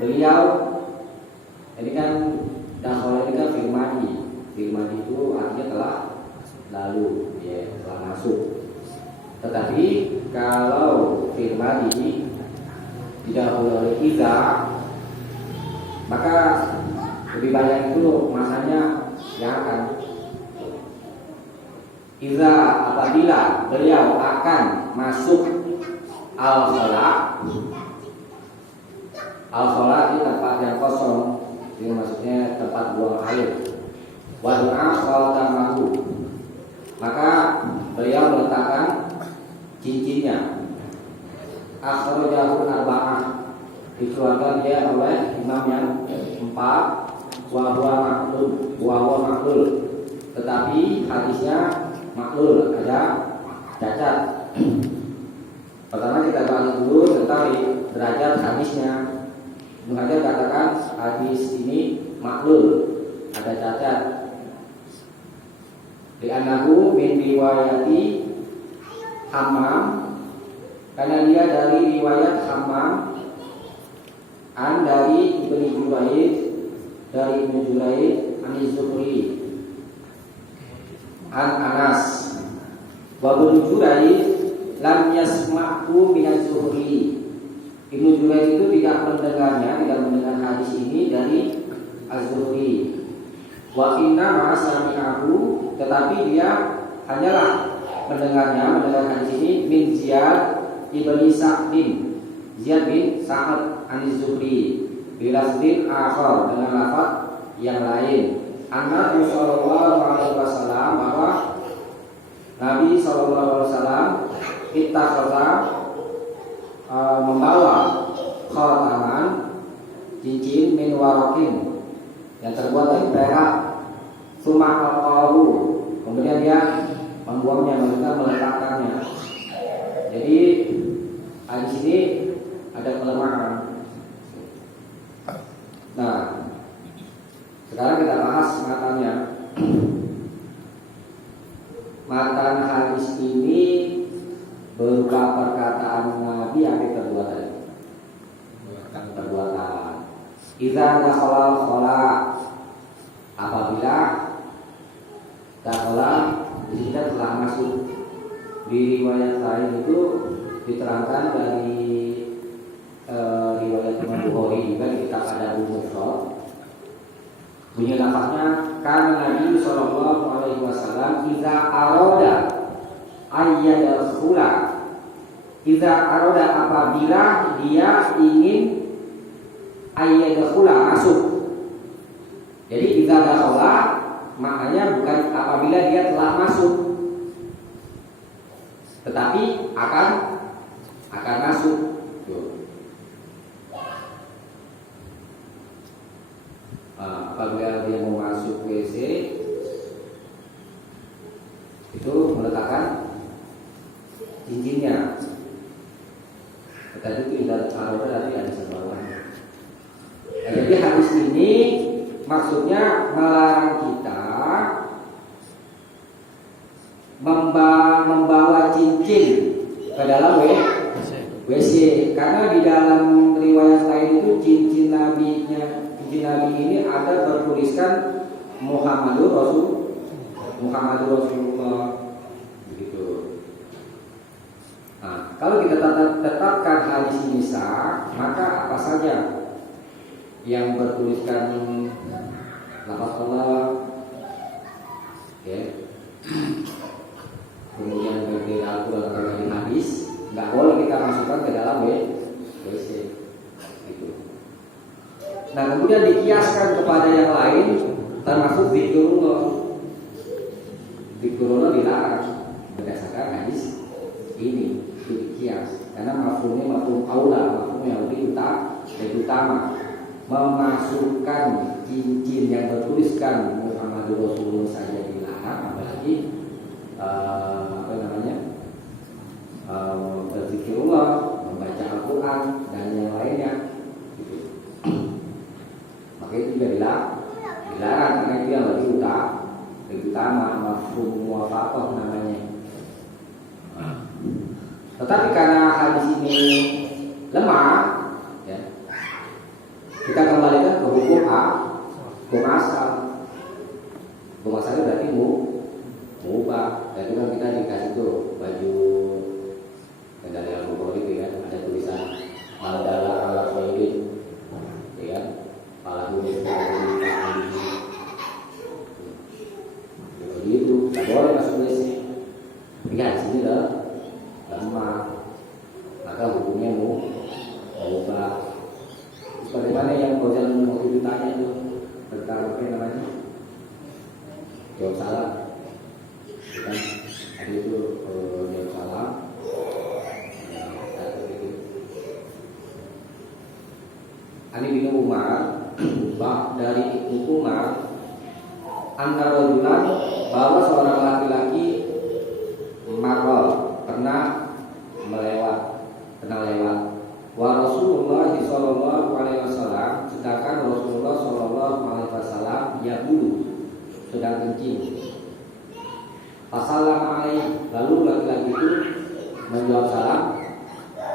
beliau ini kan dakhala ini kan firmadi. Firmadi itu artinya telah lalu, ya, telah masuk. Tetapi kalau firmadi didahului oleh iza, maka lebih banyak itu masanya yang akan. Iza apabila beliau akan masuk al-khala. Al-khala itu tempat yang kosong, ini maksudnya tempat buang air. Wa du'a khatamahu, maka beliau meletakkan cincinnya. Akhrajahu arba'ah, dikeluarkan dia oleh imam yang 4. Wa huwa maklul, tetapi hadisnya maklul, ada cacat. Pertama kita bahas dulu tentang derajat hadisnya. Ibnu Hajar katakan hadis ini maklul, ada cacat. Li'annahu min riwayati Hammam, karena dia dari riwayat Hammam an dari Ibnu Juraid, dari Ibnu Juraid an Zuhri an Anas. Wa Ibnu Juraid lam yasma'hu min Az-Zuhri. Ibnu Juraid itu tidak mendengar hadis ini dari Az-Zuhri. Wa inna ma sami'ahu, tetapi dia hanyalah mendengar hadis ini min Ziyad ibni Sa'din, Ziyad bin Sa'ad an-Zuhri bilafdin akhar, dengan lafaz yang lain. Anna sallallahu alaihi wasallam, bahwa Nabi sallallahu alaihi wasallam ittakhadha, membawa khataman, cincin min warakin, yang terbuat dari perak. Sumaqahu, kemudian dia membuangnya, maksudnya meletakkannya. Jadi di sini ada kelemahan. Nah, sekarang kita bahas matanya. Matan hadis ini berupa perkataan Nabi yang perbuatan. Idza dakhala khala, apabila dakhala kita telah masuk. Di riwayat lain itu diterangkan dari riwayat Imam Bukhari juga di kitab Adabul Mufrad. Bunyi lafaznya, karena Nabi sallallahu alaihi wasallam idza arada ayyadkhula, idza arada apabila dia ingin ayyadkhula, masuk. Jadi idza dakhala maknanya bukan apabila dia telah masuk, tetapi akan masuk. Apabila dia mau masuk WC itu meletakkan cincinnya. Tadi itu ibarat aroda, nanti ada sebawahnya. Jadi hadis ini maksudnya melarang kita membawa cincin ke dalam WC, karena di dalam riwayat lain itu cincin Nabi ini ada bertuliskan Muhammadur Rasulullah, begitu. Nah, kalau kita tetapkan hadis ini sah, maka apa saja yang bertuliskan lafaz Allah, ya, kemudian berbeda Al-Quran atau dari hadis, nggak boleh kita masukkan ke dalam WC, gitu. Nah, kemudian dikiaskan kepada yang lain, termasuk zikrullah. Zikrullah dilarang berdasarkan hadis ini, itu dikias, karena mafhumnya mafhum aula, mafhum yang lebih utama. Memasukkan cincin yang bertuliskan Muhammadur Rasulullah saja dilarang, apalagi berzikirullah, membaca Al-Quran dan yang lainnya, gitu. Maka itu juga dilarang, karena itu yang lebih utama, mafhum muwafaqah namanya. Tetapi karena hadis ini lemah, ya, Kita kembalikan ke hukum hukum asal. Hukum asalnya berarti mubah. Dan itu kan kita dikasih tuh baju yang dari Al-Bukhari itu kan, ada tulisan Al-Dala Al-Khairi, ya kan? Palahu begitu, nggak boleh masuk tulis. Ingat sini lemah, maka hukumnya mubah. Bagaimana yang Fauzan waktu itu tanya itu tentang apa namanya? Jawab salah, kan? Ada itu jawab salah. Ali bin Umar, dari Ibnu Umar, antara bulan bahwa seorang laki-laki marol pernah lewat. Wa Rasulullah sallallahu alaihi wasallam, sedangkan Rasulullah sallallahu alaihi wasallam yaqulu, sedang kencing. Fasallam alaihi, lalu laki-laki itu menjawab salam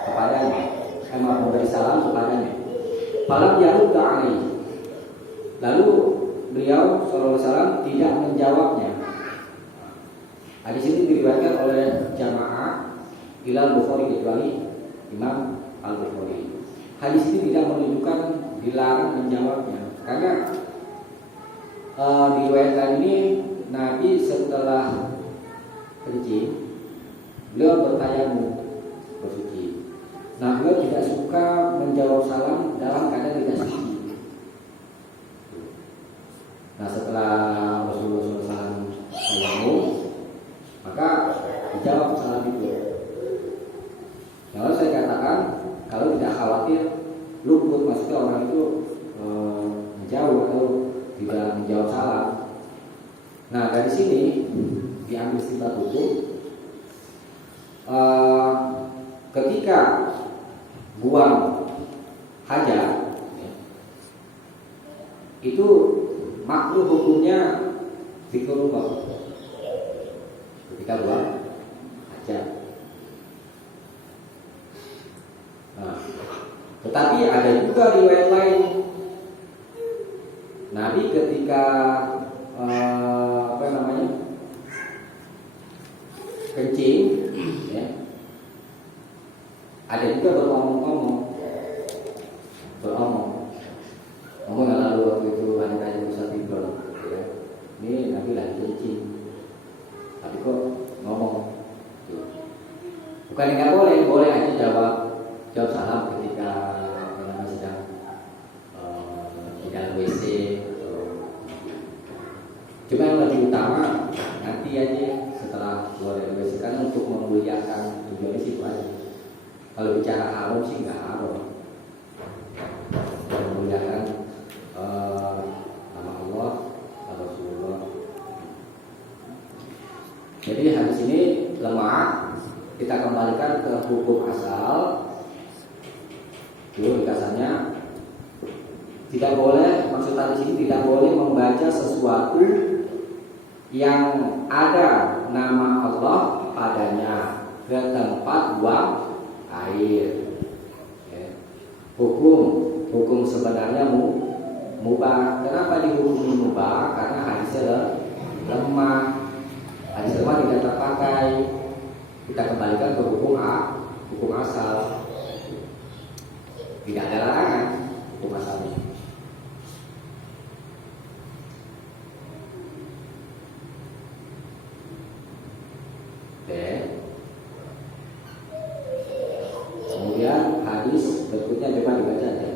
kepadanya, memberi salam kepadanya. Falam yarudda alaihi, lalu beliau sallallahu alaihi wasallam tidak menjawabnya. Hadis ini diriwayatkan oleh jamaah Imam Bukhari kecuali Imam Al-Bukhari. Hadis ini tidak menunjukkan dilarang menjawabnya, karena diriwayatkan ini Nabi setelah kencing beliau bertayamum bersuci. Nah, beliau tidak suka menjawab salam dalam keadaan tidak suci. Nah, setelah Rasulullah SAW maka dijawab salam itu. Lalu saya katakan, kalau tidak khawatir luput, maksudnya orang itu menjauh atau tidak menjawab salam. Nah, dari sini diambil istinbat hukum. Ketika buang hajat, itu makruh hukumnya zikrullah. Ketika buang hajat. Nah, tetapi ada juga riwayat lain. Nabi ketika kencing, ya, ada juga beromong-omong. Ngomong lalu waktu itu ada kayak Ustaz Ibrahim, ya. Ini Nabi lagi kencing, tapi kok ngomong. Bukan nggak boleh aja jawab salam ketika sedang di dalam WC. Cuma yang lebih utama nanti aja setelah keluar dari WC, kan untuk memuliakan tujuannya situ aja. Kalau bicara haram sih nggak haram, memuliakan nama Allah, Rasulullah. Jadi hadis ini lemah. Kita kembalikan ke hukum asal. Dulu dikasarnya tidak boleh, maksud hadis ini tidak boleh membaca sesuatu yang ada nama Allah padanya ke tempat buang air. Ya. Hukum sebenarnya mubah. Kenapa dihukumi mubah? Karena hadisnya lemah. Hadis lemah tidak terpakai. Kita kembalikan ke hukum asal. Tidak ada larangan hukum asalnya. Kemudian hadis berikutnya coba dibaca ya.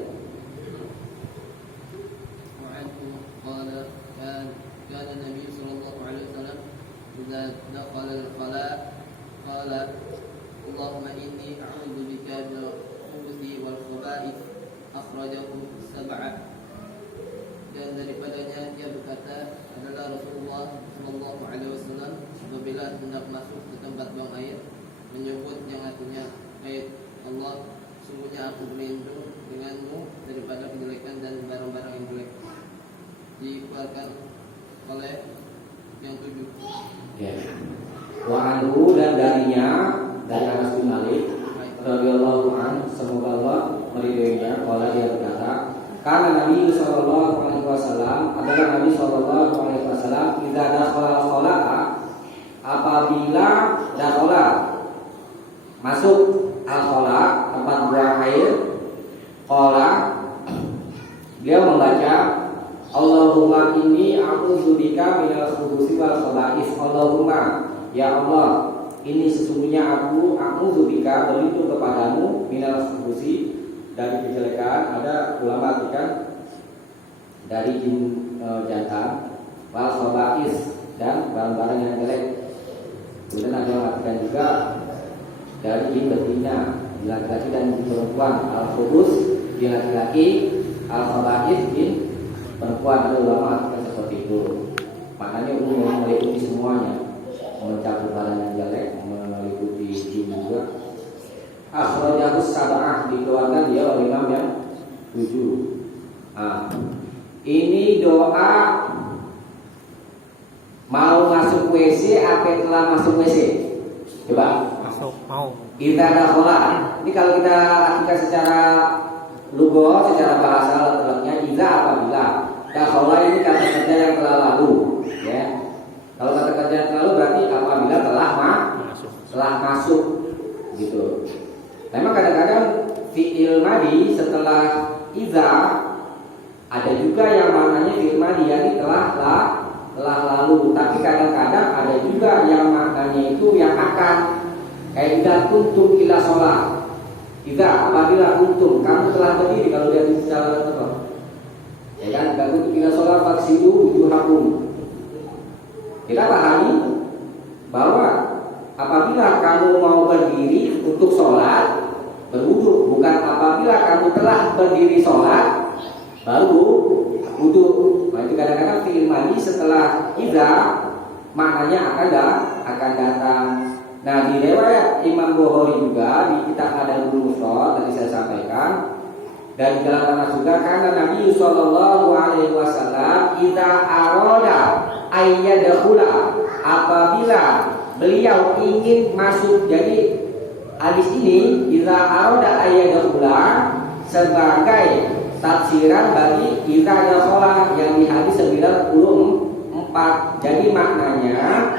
Kana Nabi sallallahu alaihi wasallam idza dakhala al-khala' qala Allahumma inni a'udzu bika min al-khubuthi wal khaba'ith, akhrajahu sab'ah. Dan daripadanya dia berkata adalah Rasulullah sallallahu alaihi wasallam apabila hendak masuk ke tempat buang air menyebut yang artinya, ayat Allah, sungguhnya aku berlindung denganmu daripada kejelekan dan barang-barang yang jelek. Dikeluarkan oleh yang 7. Ya. Wa anhu, dan darinya, dari Anas bin Malik radhiyallahu an, semoga Allah meridhoinya, qala, dia berkata, Karena Nabi sallallahu alaihi wasallam adalah Nabi sallallahu alaihi wasallam idza dakhala shola'a, apabila dakhala masuk al-khola, tempat buang air, khola, beliau membaca Allahumma inni a'udzubika minal khubuthi wal khaba'ith. Allahumma, ya Allah, ini sesungguhnya aku a'udzubika, berlindung kepadamu, minal khubuthi, dari kejelekan. Ada ulama artikan dari jin jantan, wal khaba'ith, dan barang-barang yang jelek. Kemudian ada yang artikan juga dari jin betina, di laki-laki dan di perempuan. Al-khubus di laki-laki, al-khaba'ith di perempuan. Ada ulama artikan seperti itu. Maknanya umum meliputi semuanya, mencakup barang yang jelek, meliputi jin juga. Akhrajahus sab'ah, dikeluarkan dia oleh imam yang 7. Ini doa mau masuk WC apa telah masuk WC? Coba. Masuk, mau. Idza dakhala. Ini kalau kita artikan secara lugha, secara bahasa terlebihnya idza apabila. Dakhala ini kata kerja yang telah lalu, ya. Kalau kata kerja yang telah lalu berarti apabila telah masuk gitu. Memang kadang-kadang fi'il madi setelah idza ada juga yang maknanya fi'il madi yakni telah lalu, tapi kadang-kadang ada juga yang maknanya itu yang akan. Kayak idza kuntum ila shalah. Idza apabila kuntum, kamu telah berdiri, kalau dia secara apa? Ya kan, idza kuntum ila shalah faghsilu wujuhakum. Kita pahami bahwa apabila kamu mau berdiri untuk sholat, berwudu, bukan apabila kamu telah berdiri sholat baru wudu. Nah, itu kadang-kadang fi'il madhi setelah idza maknanya akan datang. Nah, di riwayat Imam Bukhari juga di kitab Adabul Mufrad tadi saya sampaikan, dan di dalam Anas juga, karena Nabi sallallahu alaihi wasallam idza arada ayyadkhula, apabila beliau ingin masuk. Jadi hadis ini idza arada ayyadkhula sebagai tafsiran bagi idza dakhala yang di hadis 94. Jadi maknanya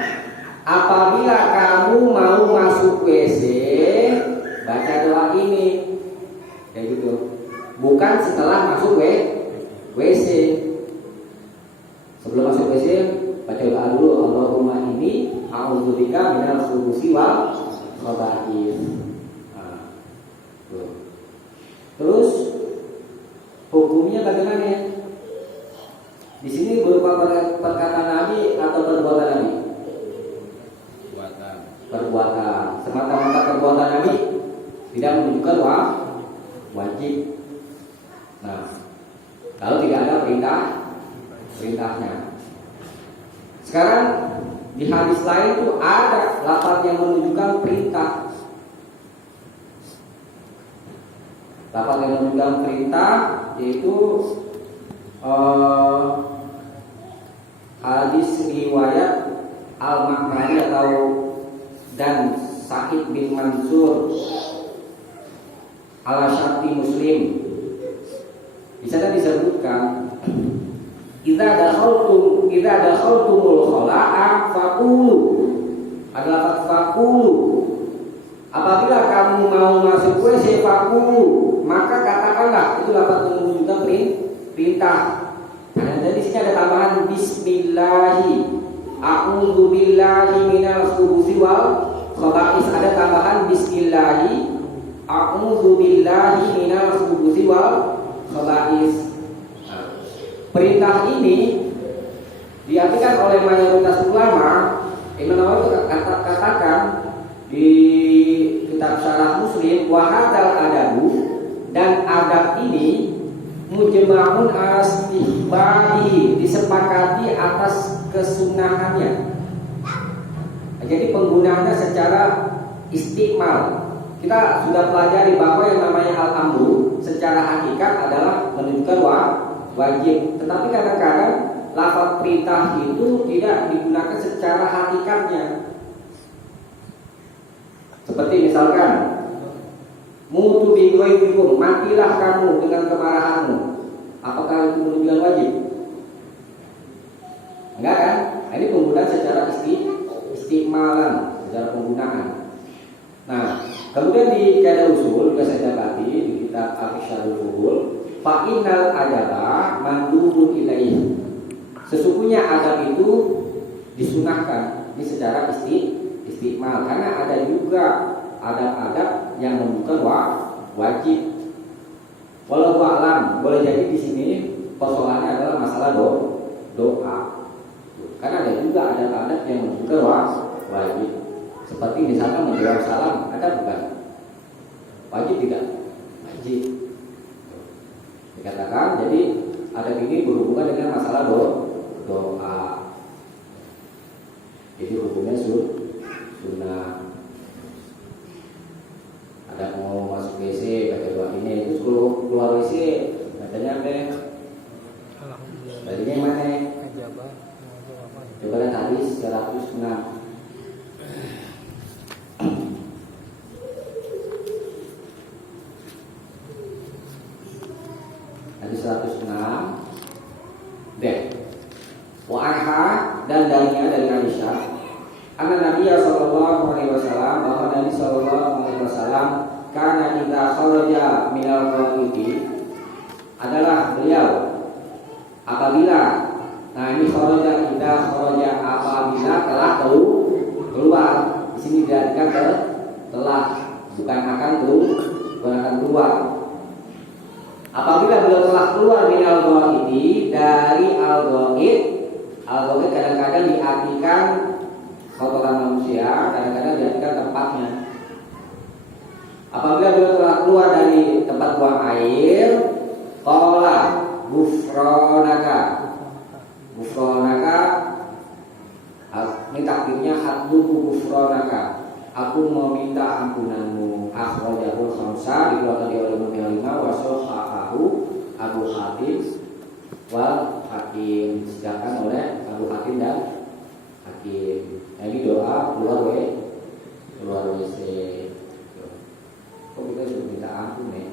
apabila kamu mau masuk WC, baca doa ini, kayak gitu. Bukan setelah masuk WC. Sebelum masuk WC, baca doa dulu. Allahumma inni a'udzubika minal khubuthi wal khaba'ith. Terus hukumnya bagaimana ya? Di sini berupa perkataan Nabi atau perbuatan Nabi? Perbuatan. Semata-mata perbuatan Nabi, tidak menunjukkan wajib. Nah, kalau tidak ada perintahnya. Sekarang di hadis lain itu ada lafaz yang menunjukkan perintah. Lafaz yang menunjukkan perintah yaitu hadis riwayat Al-Ma'mari atau dan Sa'id bin Mansur Al-Syarti Muslim. Di sana disebutkan idza dakhaltumul khala'a faqulu. Adalah faqulu. Apabila kamu mau masuk WC faqulu, maka katakanlah. Itu lafaz menunjukkan perintah. Dan di sini ada tambahan bismillahi. A'udzu billahi minal khubuthi wal khaba'ith. Ada tambahan bismillahi. A'udzu billahi minal khubuthi wal khaba'ith. Perintah ini diartikan oleh mayoritas ulama. Imam Nawawi katakan di kitab Syarah Muslim, wa hadzal adabu, dan adab ini mujma'un astihbahi, disepakati atas kesunahannya. Jadi penggunaannya secara istiqmal. Kita sudah pelajari bahwa yang namanya al-amru secara hakikat adalah menunjukkan wajib. Tetapi kadang-kadang lafaz perintah itu tidak digunakan secara hakikatnya. Seperti misalkan mutu bi ghaibikum, matilah kamu dengan kemarahanmu. istimalan, secara penggunaan. Nah, kemudian di kaidah usul juga saya dapati di kitab Al-Isyarul Fuhul, fa innal adaba mandubun ilaihi. Sesungguhnya adab itu disunahkan ini secara istimal, karena ada juga adab-adab yang bukan wajib. Walau alam, boleh jadi di sini persoalannya adalah masalah doa. Karena ada juga adab-adab yang bukan wajib. Seperti misalkan menjawab salam, ada bukan? Wajib tidak? Wajib. Dikatakan, jadi adab ini berhubungan dengan masalah doa. Jadi hukumnya sunnah. Ada mau masuk WC baca doa ini, itu sebelum keluar WC bacanya apa? Bacanya mana? Coba lihat hadis 106. Hadis 106. Wa anha, dan darinya dari Aisyah, anna Nabi sallallahu alaihi wasallam, bahwa Nabi sallallahu alaihi wasallam kana idza kharaja minal ghaibati, adalah beliau apabila, nah ini kharaja, idza kharaja apabila telah keluar. Di sini diartikan telah, bukan akan keluar. Apabila beliau telah keluar minal ghaibati, dari al-ghaib. Al-ghaib kadang-kadang diartikan kotoran manusia, kadang-kadang diartikan tempatnya. Apabila beliau telah keluar dari tempat buang air, qala ghufranaka. Ghufranaka, ini takdirnya hadluku ghufranaka, aku meminta ampunanmu. Akhrajahul khamsah, dikeluarkan oleh Imam 5, wa sahahahu Abu Hatim wal Hakim, disediakan oleh Abu Hatim dan Hakim. Nah, ini doa keluar WC. Kok kita sudah minta ampun ya?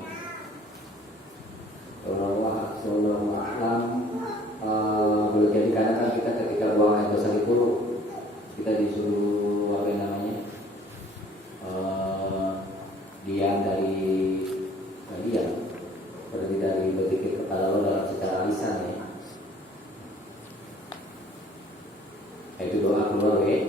Sallallahu a'lam. Boleh jadi kadang kita ketika buang air besar itu kita disuruh apa namanya? Diam berarti dari berpikir kepada Allah dalam secara lisan ya. Itu doa keluar WC.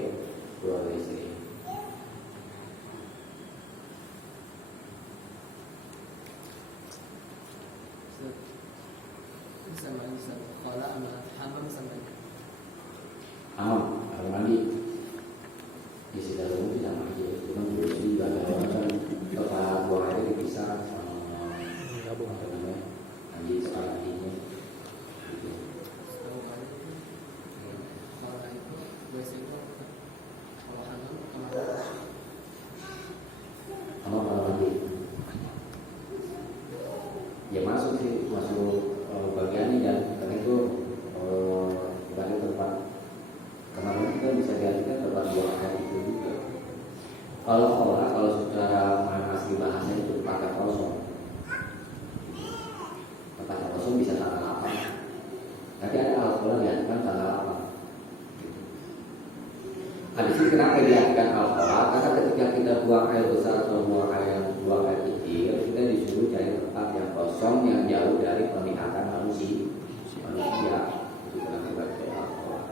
Kalau mandi di sekitar rumah tidak mandi, cuma dulu juga ada orang kan tempat buang air dipisah apa namanya, mandi sekarang ini. Kalau mandi, ya masuk bagian ini dan karena itu dari tempat kemarin kita bisa diartikan tempat buang air itu juga. Kalau secara asli bahasa itu pakai kosong. Pakai kosong bisa tanggal apa? Nanti ada al-Quran diartikan tanggal apa? Habis itu kenapa diartikan al-Quran? Karena ketika kita buang air besar atau buang air kecil, kita disuruh cari tempat yang kosong, yang jauh dari penglihatan manusia. Itu kenapa baca al-Quran.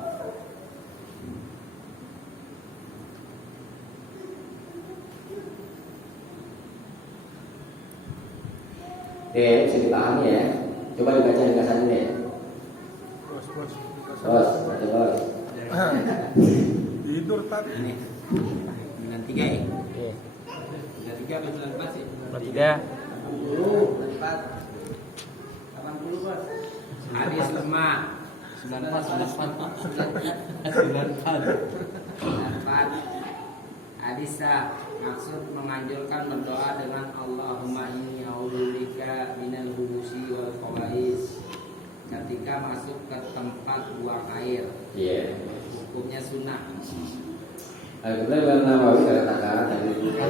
Bisa dipahami ya. Coba dibaca ringkasannya ya. Bos, baca bos. Tidur tadi. Ini 93 ya? Iya. 93 atau 94 sih? 93. 80, 80 bos. Hadis 5. 94. Hadisah, maksud menganjurkan berdoa dengan Allahumma inni a'udzubika minal khubuthi wal khaba'is ketika masuk ke tempat buang air. Iya. Hukumnya sunnah. Kemudian Nawawi katakan kita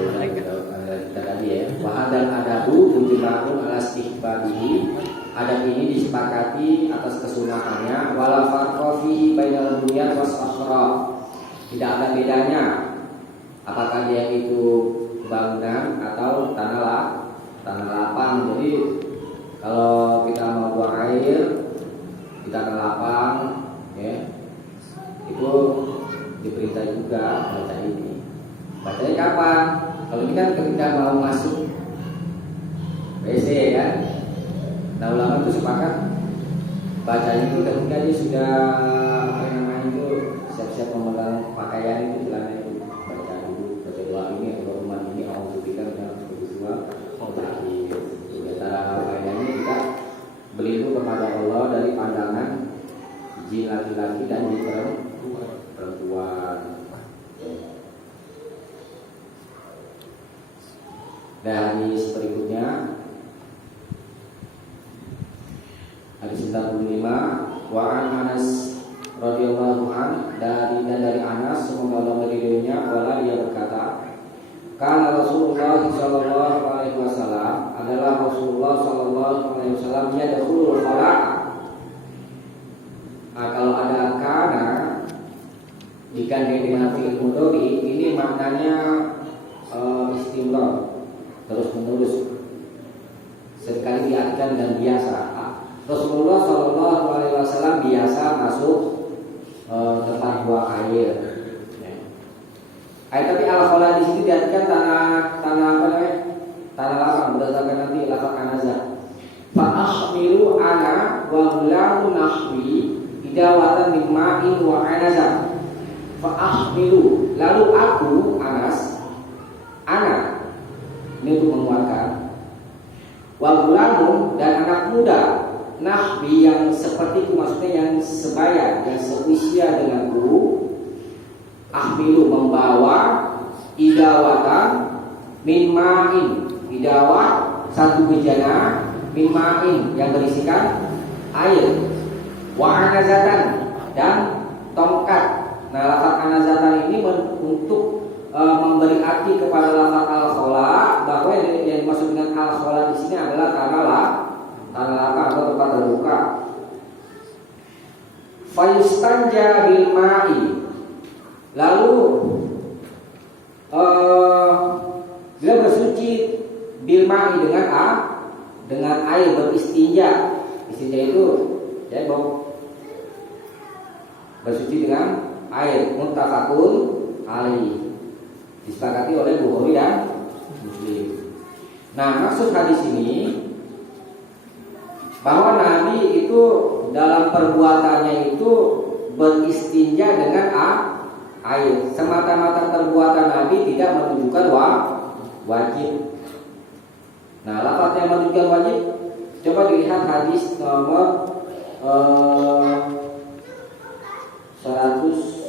tadi ya, wa hadal adabu mujma'un ala istihbabihi. Adab ini disepakati atas kesunahannya, wala farqa fi bainal dunya was akhirah. Tidak ada bedanya apakah dia itu bangunan atau tanah lapang. Jadi kalau kita mau buang air di tanah lapang, ya, itu diperintah juga baca ini. Bacanya kapan? Kalau ini kan ketika mau masuk WC kan. Nah, ulama itu sepakat bacanya itu ketika dia sudah siap-siap memegang pakaian itu, celana itu, baca dulu, baca doa ini atau rumah ini, alhamdulillah dan berdoa terakhir. Antara pakaiannya kita berlindung kepada Allah dari pandangan jin laki-laki dan jin perempuan. Dan hadis berikutnya, hadis 45, wa an Anas radhiyallahu an, dari Anas semoga Allah meridhoinya, wala dia berkata, kana Rasulullah sallallahu alaihi wasallam, adalah Rasulullah sallallahu alaihi wasallam yadkhulul khala'. Kalau ada kana digandeng dengan fi'il mudhari, ini maknanya istimrar, terus menerus, sekali diartikan dan biasa. Rasulullah sallallahu alaihi wasallam biasa masuk tempat buang air. Tapi al-khala di sini diartikan tanah apa namanya? Tanah lapang, berdasarkan nanti lafaz anaza. Fa ahmilu ana wa ghulamu nahwi idawatan min ma'in wa anaza. Fa ahmilu, lalu aku Anas, ana ini untuk menguatkan, wa ghulamu, dan anak muda, nahwi yang seperti itu, maksudnya yang sebaya, yang seusia denganku, ahmilu membawa, idawatan min ma'in, idawah satu bejana, min ma'in yang berisikan air, wa anazatan, dan tongkat. Nah, lafaz anazatan ini untuk memberi arti kepada lafaz al-khala, bahwa yang dimaksud dengan al-khala di sini adalah tanah lapang atau tempat terbuka. Fayustanja bil ma'i, lalu dia bersuci bil ma'i dengan air, beristinja. Istinja itu ya bersuci dengan air, muttafaqun alaihi, disepakati oleh Bukhari dan Muslim. Nah, maksud hadis ini bahwa Nabi itu dalam perbuatannya itu beristinja dengan air. Semata-mata perbuatan Nabi tidak menunjukkan wajib. Nah, lafaz yang menunjukkan wajib, coba dilihat hadis nomor 109.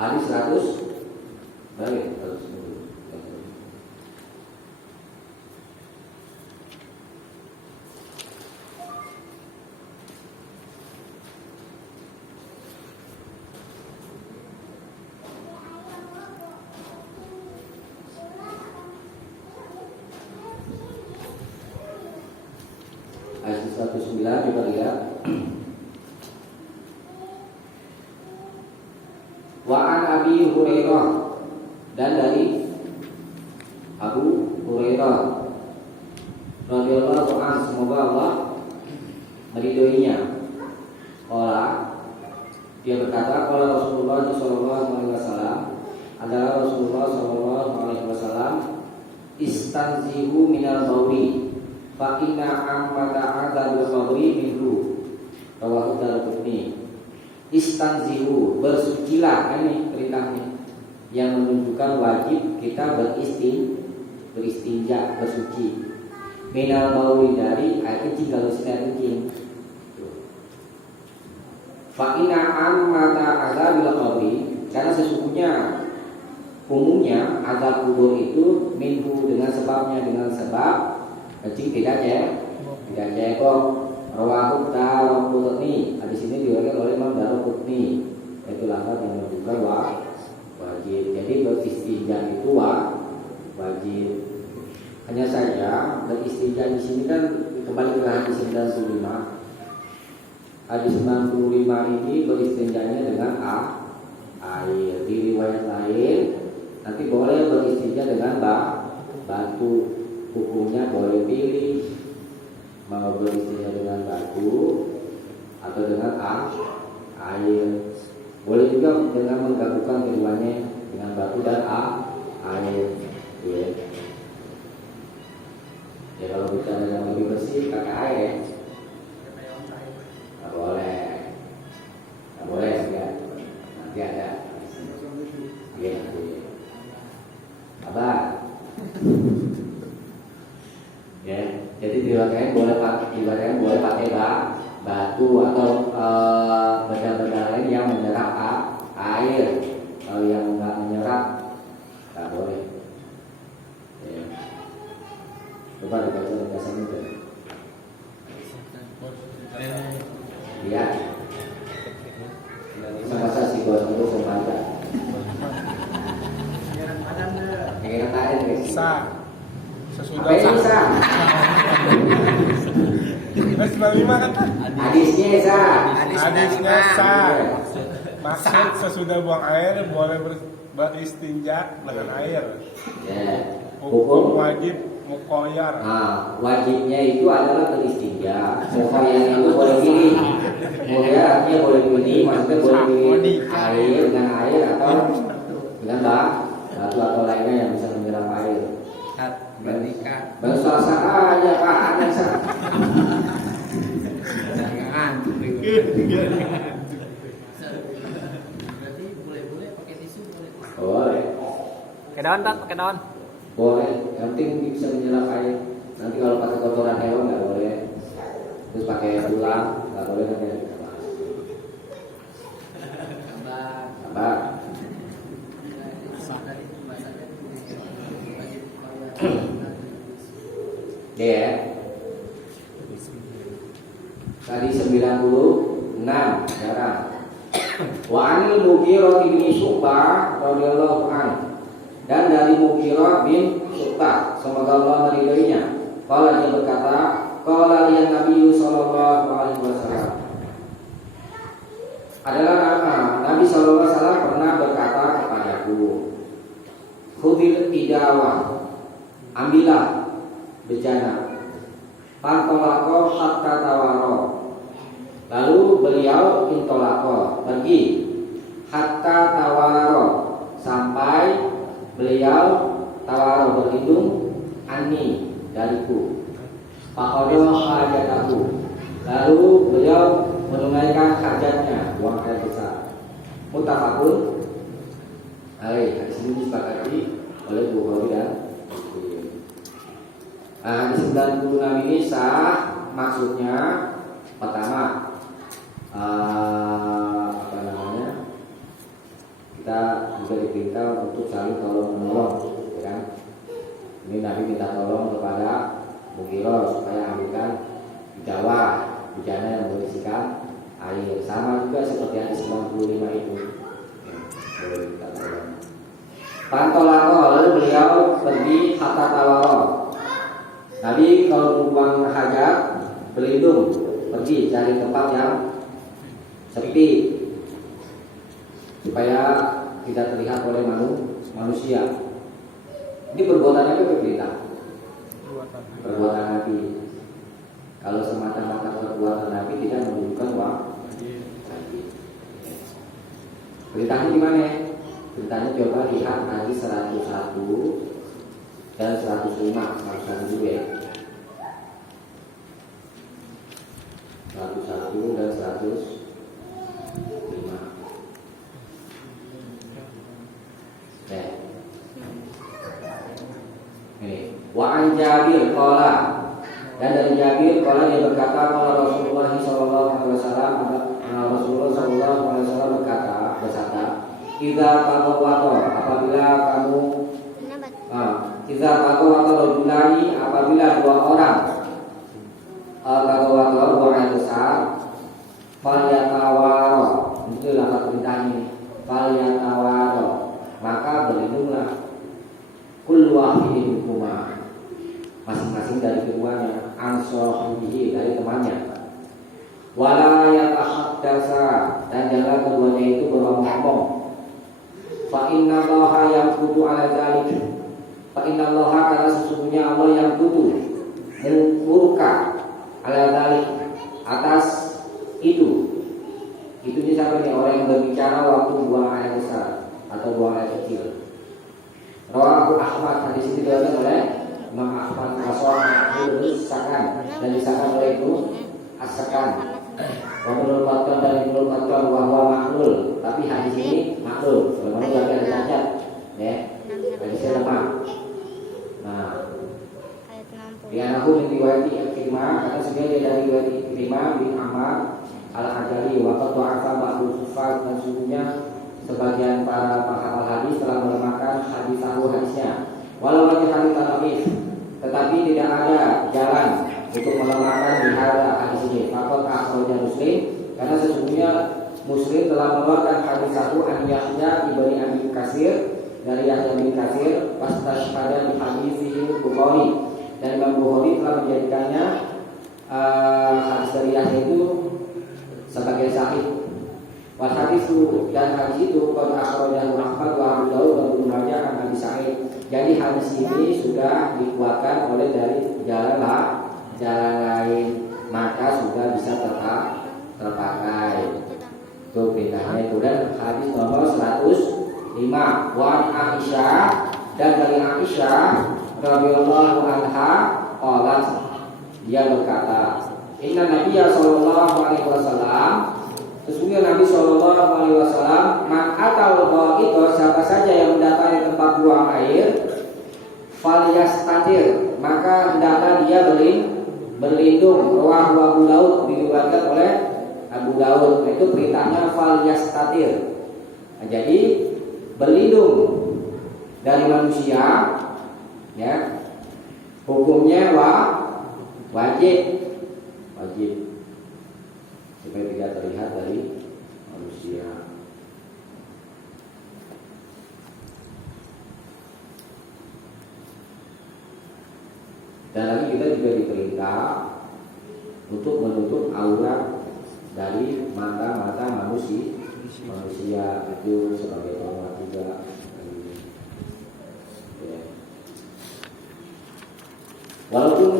Hadis 100 balik 110. Hadis 109 coba lihat. Wa an Abi Hurairah, dan dari Abu Hurairah radhiyallahu anhu, semoga Allah meridhoinya. Dia berkata, qala Rasulullah sallallahu alaihi wasallam, adalah Rasulullah sallallahu alaihi wasallam, istanzihu minal bauli fa inna ammata adzal bauli minhu, rawahu Daraqutni. Istanzihu, bersucilah, ini perintahnya yang menunjukkan wajib kita beristinja, bersuci. Minal bauli, dari air kencing, kalau sudah kencing. Fa inna ammata azabil qabri, karena sesungguhnya umumnya azab kubur itu minhu, dengan sebabnya, dengan sebab kencing tidak tidak cekok. Rawahu Daraqutni. Hadis ini diriwayatkan oleh Imam Daraqutni. Itu lafaz yang menunjukkan wajib. Jadi beristinja itu wajib. Hanya saja beristinja di sini kan kembali ke hadis 95. Hadis 95 ini beristinjanya dengan air. Di riwayat lain nanti boleh beristinja dengan batu. Hukumnya boleh pilih mau beristinja dengan batu atau dengan air. Boleh juga dengan menggabungkan keduanya dengan batu dan air. Ya kalau bicara yang lebih bersih pakai air ya. Nggak boleh. Nggak boleh ya. Nanti ada. Iya nanti. Apa? Ya, jadi diriwayatkan boleh pakai batu atau benda-benda lain yang menyerap air. Kalau yang nggak menyerap nggak boleh. Ya. Coba dibaca penjelasan itu. Iya. Masa sih bos itu membaca. Yang ada guys. Sesudah sah. kan? Hadisnya sah. Maksud sesudah buang air boleh beristinja dengan air. Ya. Hukum wajib mukoyar. Nah, wajibnya itu adalah beristinja. Mukoyar itu boleh pilih. Mukoyar artinya boleh pilih, maksudnya boleh pilih air dengan air atau dengan batu atau lainnya yang bisa menyerap air. Bahasa aja Pak, ada sah. Berarti boleh pakai tisu boleh. Boleh. Pakai daun tak? Pakai daun. Boleh. Yang penting bisa menyerap air. Nanti kalau pakai kotoran hewan nggak boleh. Terus pakai tulang nggak boleh nanti ada gambar. Ya. Tadi 96 sekarang. Wa anil Mughirah bin Syu'bah radhiyallahu anhu. Dan dari Mughirah bin Syu'bah, semoga Allah meridhoinya. Qala dia berkata, qala liyan Nabi sallallahu alaihi wasallam. Adalah Nabi sallallahu alaihi wasallam pernah berkata kepadaku, khudil idawah, ambillah bejana, pantolako hatta tawaro. Lalu beliau intolako, pergi hatta tawaro, sampai beliau tawaro berlindung ani dariku. Pakodo hajataku. Lalu beliau menunaikan hajatnya, buang air besar. Muttafaqun alaih. Hadis ini disepakati oleh Bukhari dan Muslim. Hadis 96 ini sah, maksudnya pertama kita juga diperintah untuk saling tolong menolong, ya kan? Ini Nabi minta tolong kepada Mughirah supaya ambilkan bejana yang berisikan air. Sama juga seperti hadis 95 itu. Boleh minta tolong. Pantolako, lalu beliau pergi hatta tawaro. Nabi kalau membuang hajat berlindung, pergi cari tempat yang sepi supaya tidak terlihat oleh manusia. Ini perbuatan apa perintah? Perbuatan Nabi. Kalau semata-mata perbuatan Nabi tidak menunjukkan wajib. Perintahnya di mana? Perintahnya coba lihat hadis 101 dan 105, 101 juga ya. 101 dan 105. Ini wa an Jabir qala, dan dari Jabir qala dia berkata qala Rasulullah sallallahu alaihi wasallam, Rasulullah sallallahu alaihi wasallam bersabda, "Idza taqawwata, apabila kamu idza taqawwata rajulani, apabila dua orang bergabunglah kullu wahidin minhuma, masing-masing dari keduanya, ansorihi dari temannya, wala yatahaddasa, dan jangan keduanya itu beromong-omong. Fa inna Allaha yamqutu ala dzalik, fa inna Allaha, karena sesungguhnya Allah yang kutu murka ala dzalik, atas itu. Itunya siapa nih? Orang yang berbicara waktu buang air besar atau buang air kecil. Rawahu Ahmad, hadis ini diriwayatkan oleh Imam Ahmad As-Sakan, dan disahkan oleh Ibnu As-Sakan. Wa Ibnu Battal dan Ibnu Battal wa maklul, tapi hadis ini maklul, sebagaimana juga ada cacat, ya. Hadisnya lemah. Nah, Anahu min riwayat Ikrimah, kata sebagai dari riwayat Ikrimah bin Ammar Al-Hajari, waqad wa'afa ba'dul huffaz, dan sungguhnya sebagian para penghafal hadis telah melemahkan hadisnya. Walau bagi hadis al-Habib, tetapi tidak ada jalan untuk melemahkan hadis ini. Faqad akhraja Muslim, karena sesungguhnya Muslim telah mengeluarkan hadis an Yahya ibni Abi Katsir, dari Yahya bin Katsir, wastashhada bi hadis Bukhari, dan Imam Bukhari telah menjadikannya hadis dari Yahya itu sebagai sahih. Wal hadisu, dan hadis itu qad akhrajahu Ahmad wa Abu Daud dan Ibnu Majah an Abi Sa'id. Jadi hadis ini sudah dikuatkan oleh dari jalan lain, maka sudah bisa terpakai. Itu bedanya itu. Dan hadis nomor 105, wa Aisyah, dan dari Aisyah radhiyallahu anha qalat, dia berkata, inna Nabiyya sallallahu alaihi wasallam, sesungguhnya Nabi sallallahu alaihi wasallam, man atal ghaita, siapa saja yang mendatangi tempat buang air, falyastatir, maka hendaklah dia berlindung. Rawahu Abu Daud, diriwayatkan oleh Abu Daud. Itu perintahnya falyastatir. Nah, jadi berlindung dari manusia, ya, hukumnya wajib supaya tidak terlihat dari manusia. Dan lagi kita juga diperintah untuk menutup aurat dari mata manusia itu sebagai penguat juga. Walaupun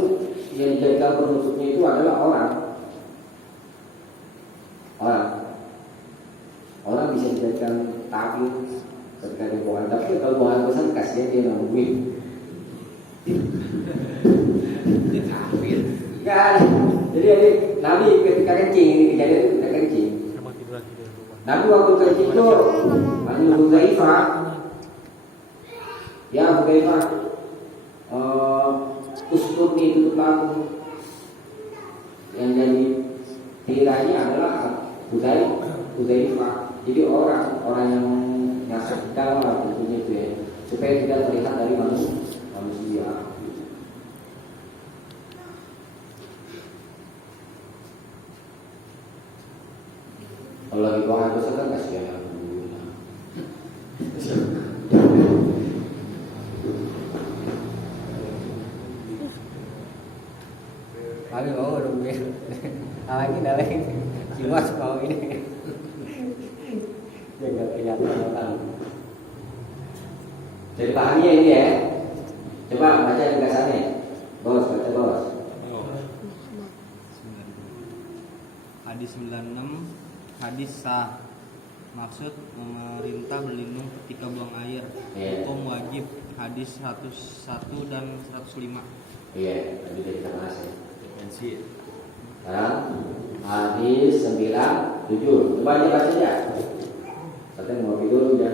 yang dijadikan penutupnya itu adalah orang bisa dijadikan tabir ketika dia buang, tapi kalau buang besar kasihan dia nungguin. Kan, jadi Nabi ketika kencing, ini kejadian ketika kencing. Nabi waktu kencing itu hanya Hudzaifah, ya Hudzaifah, uskut ini tutup lampu. Yang jadi tiranya adalah Hudzaifah. Jadi orang yang masuk dalam tentunya itu ya, supaya tidak terlihat dari manusia. Kalau lagi buang air besar kan kasihan yang mengguna. Kami mau nungguin. Lagi dalek cuma mau ini. Jaga kelihatan. Jadi pahamnya ini ya. Coba baca penjelasannya. Bos, baca bos. Hadis 96, hadis sah. Maksud memerintah berlindung ketika buang air. Hukum wajib. Hadis 101 dan 105. Iya, tadi kita bahas ya. Sekarang hadis 97. Coba aja baca ya. Saya mau dulu ya.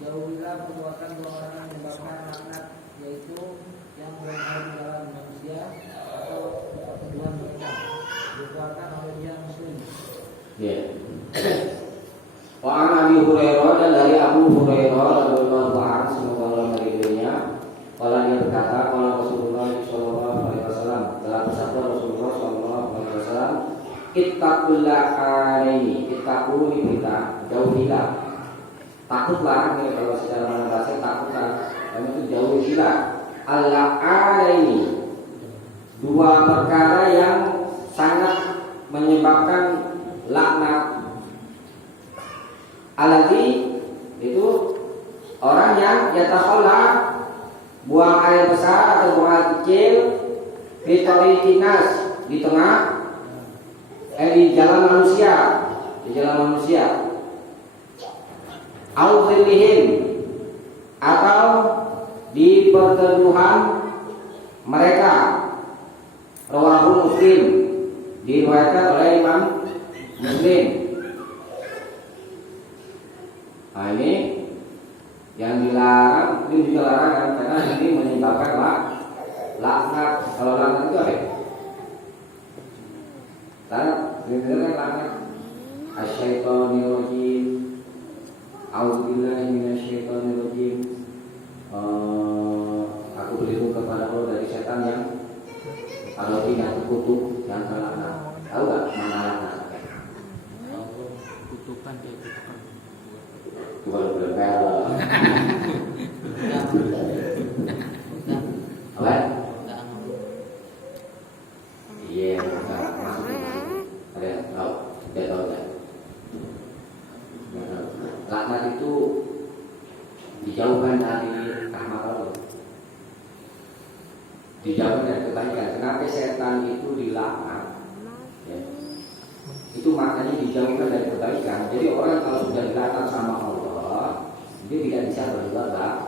Jauhilah perbuatan dua orang yang menyebabkan laknat, yaitu yang berada di dalam manusia Hurairah dan dari Abu Hurairah radhiyallahu anhu semoga Allah meridhoinya, kalau dia berkata, kalau Rasulullah sallallahu alaihi wasallam telah bersabda Rasulullah sallallahu alaihi wasallam, ittaqullaha alaini, ittaqu kita jauhilah. Takutlah, ini kalau secara bahasa takutlah, dan itu jauhilah. Allah alaini, dua perkara yang sangat menyebabkan laknat. Alladzi itu orang yang yatakhalla, buang air besar atau buang air kecil fi tariqinas, di tengah di jalan manusia, di jalan manusia. Au dhillihim, atau di perteduhan mereka. Rawahu Muslim, diriwayatkan oleh Imam Muslim. Nah ini yang dilarang, ini juga larangan karena ini menyebabkan laknat. Kalau laknat itu apa? Laknat, sebenarnya laknat. Asyaitonir rajim. A'udzubillahi minasyaitonir rajim. Aku berlindung kepada Allah dari setan yang kalau tidak terkutuk yang terlaknat. Tahu nggak mana laknat? Kutukan dia kutukan. Bukan berbel. Apa? Iya, bukan. Ada tahu? Tidak tahu ya. Laknat itu dijauhkan dari rahmat Allah, dijauhkan dari kebaikan. Kenapa setan itu dilaknat? Ya. Itu maknanya dijauhkan dari kebaikan. Jadi orang kalau sudah dilaknat sama Allah, dia tidak bisa berbuat baik.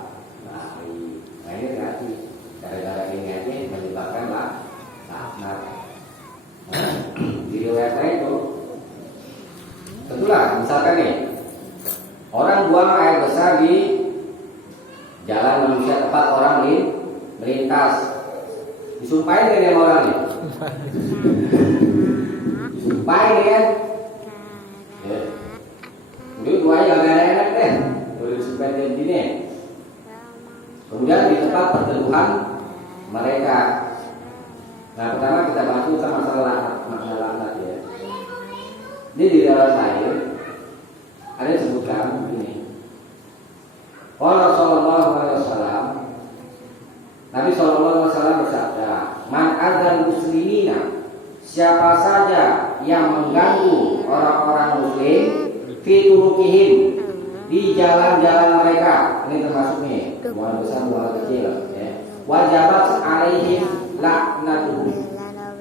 Nah ini berarti gara-gara ini aja menyebabkan laknat. Di riwayat itu, tentulah misalkan nih, orang buang air besar di jalan manusia, tempat orang melintas, disumpahin dengan orang ini, disumpahin kan? Ya. Jadi duanya gak ada enak deh, boleh disumpahin kayak gini. Kemudian di tempat perteduhan mereka. Nah pertama kita bahas tentang masalah makna laknat ya. Ini di dalam lain ada disebutkan ini. Qala sallallahu alaihi wasallam, Nabi sallallahu alaihi wasallam bersabda, "Man adzal muslimina," siapa saja yang mengganggu orang-orang muslim fi turukihim, di jalan-jalan mereka. Ini termasuk nih, buang besar buang kecil ya. Wajabat alaihim laknatuhum,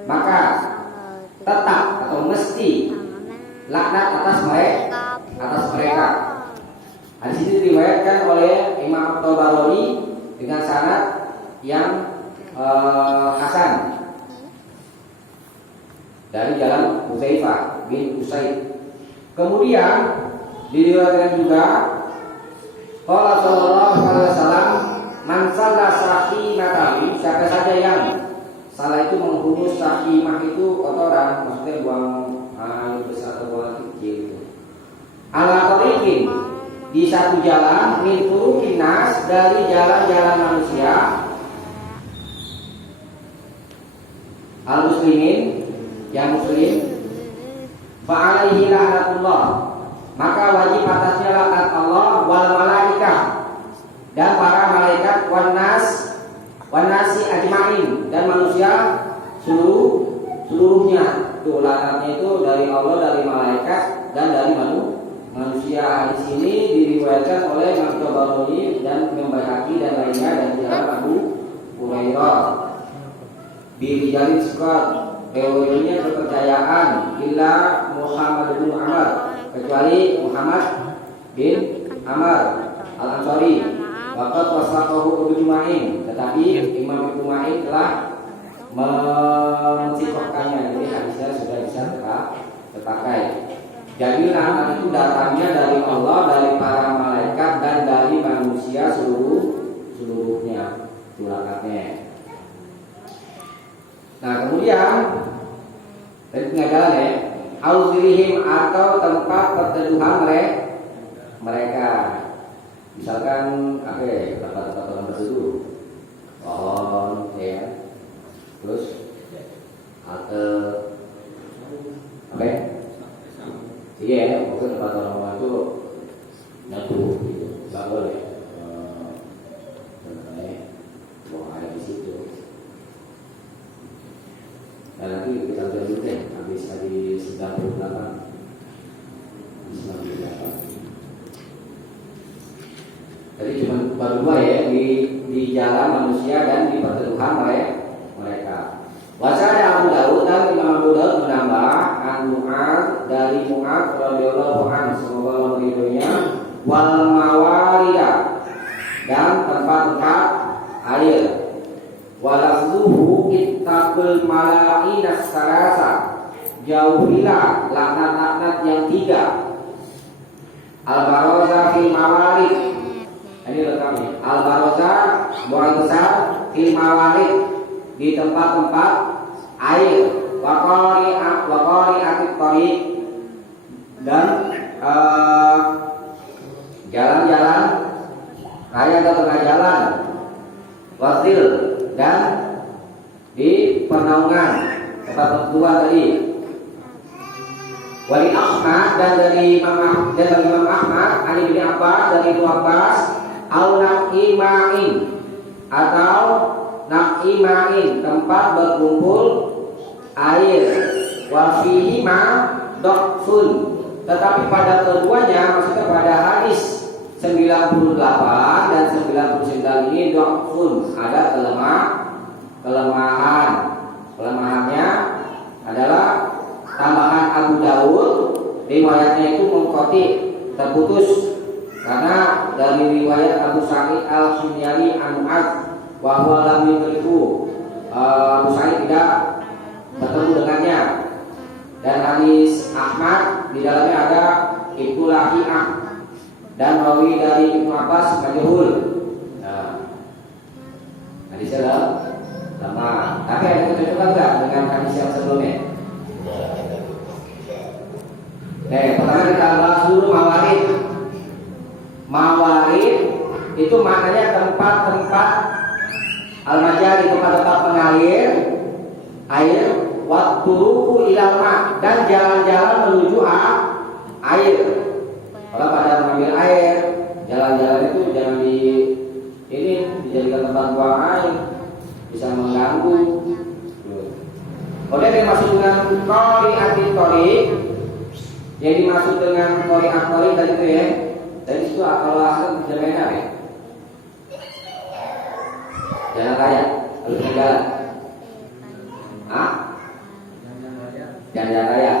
maka tetap atau mesti laknat atas mereka. Hadis ini diriwayatkan oleh Imam Tabarani dengan sanad yang hasan dari jalan Hudzaifah bin Usaid. Kemudian diriwayatkan juga qala sallallahu alaihi wasallam, man salla sahimatan, siapa saja yang salah itu menghunus sahimah itu kotoran, maksudnya buang air besar atau buang kecil itu. Ala tariqin, di satu jalan, min turuqin nas, dari jalan-jalan manusia, al muslimin, yang muslim, fa alaihi la'natullah, maka wajib atasnya laknat Allah, wal malaikah, dan para malaikat, wan nasi ajmain, dan manusia seluruhnya. Tuh laknatnya itu dari Allah, dari malaikat, dan dari manusia. Di sini diriwayatkan oleh Imam Tabarani dan Imam Baihaqi dan lainnya dan jalan Abu Hurairah. Birijal Iskot, riwayatnya kepercayaan illa Muhammad bin Amr, kecuali Muhammad bin Amr Al-Ansari. Waqat wasaqahu Ibnu Ma'in, tetapi Imam Ibnu Ma'in telah mensifahkannya, jadi hadisnya sudah bisa terpakai. Jadi laknat itu datangnya dari Allah, dari para malaikat, dan dari manusia seluruhnya. Itu laknatnya. Nah kemudian dari pengajaran ya, auzilihim, atau tempat perteduhan mereka. Misalkan apa ya, tempat-tempat orang berteduh, pohon, ya, terus atau apa ya? Iya, mungkin tempat orang itu nyabu, gitu, nggak boleh. Buang air di situ. Dan nanti kita udah dulu deh, habis hari 98. Jadi cuma baru dua ya, di jalan manusia dan di perteduhan mereka. Wasada Abu Daud, dan Imam Abu Daud menambah an Mu'ad dari Mu'ad radhiyallahu anhu, semoga Allah meridhoinya, wal mawarida, dan tempat-tempat air. Walafzuhu ittaqul malainas salasa, jauhilah laknat-laknat yang 3. Al-baroza fil mawarid, ini lengkapnya. Al-baroza buang besar fil mawarid, di tempat-tempat air. Waqari atit tariq, dan jalan-jalan raya atau tengah jalan. Wasil, dan di penaungan tempat tertua tadi. Wali Ahmad, dan dari Imam Ahmad, Ali bin Abbas, dari Ibnu Abbas, au naqimain, atau naqimain, tempat berkumpul air. Wa fihi ma dhafun, tetapi pada keduanya, maksudnya pada hadis 98 dan 99 ini dhafun, ada kelemahan. Kelemahannya adalah tambahan Abu Daud, riwayatnya itu mengkoti, terputus, karena dari riwayat Abu Sa'id al-Himyari an Mu'adz wa huwa lam yudriku, Abu Sa'id tidak bertemu dengannya. Dan hadis Ahmad di dalamnya ada Ibnu Lahiyah, dan rawi dari Ibnu Abbas majhul. Nah, hadisnya sama, tapi ada kecocokan enggak dengan hadis yang sebelumnya? Pertama kita bahas dulu mawarid. Mawarid itu maknanya tempat-tempat al-majari, tempat-tempat pengalir air, waktu ilal ma, dan jalan-jalan menuju air. Kalau pada mengambil air, jalan-jalan itu jangan dijadikan tempat buang air, bisa mengganggu. Kemudian yang masuk dengan qari atit tariq, yang dimaksud dengan qari at-tariq tadi itu ya, dari situ kalau asal benar ya, jalan raya, lalu jalan, jalan raya.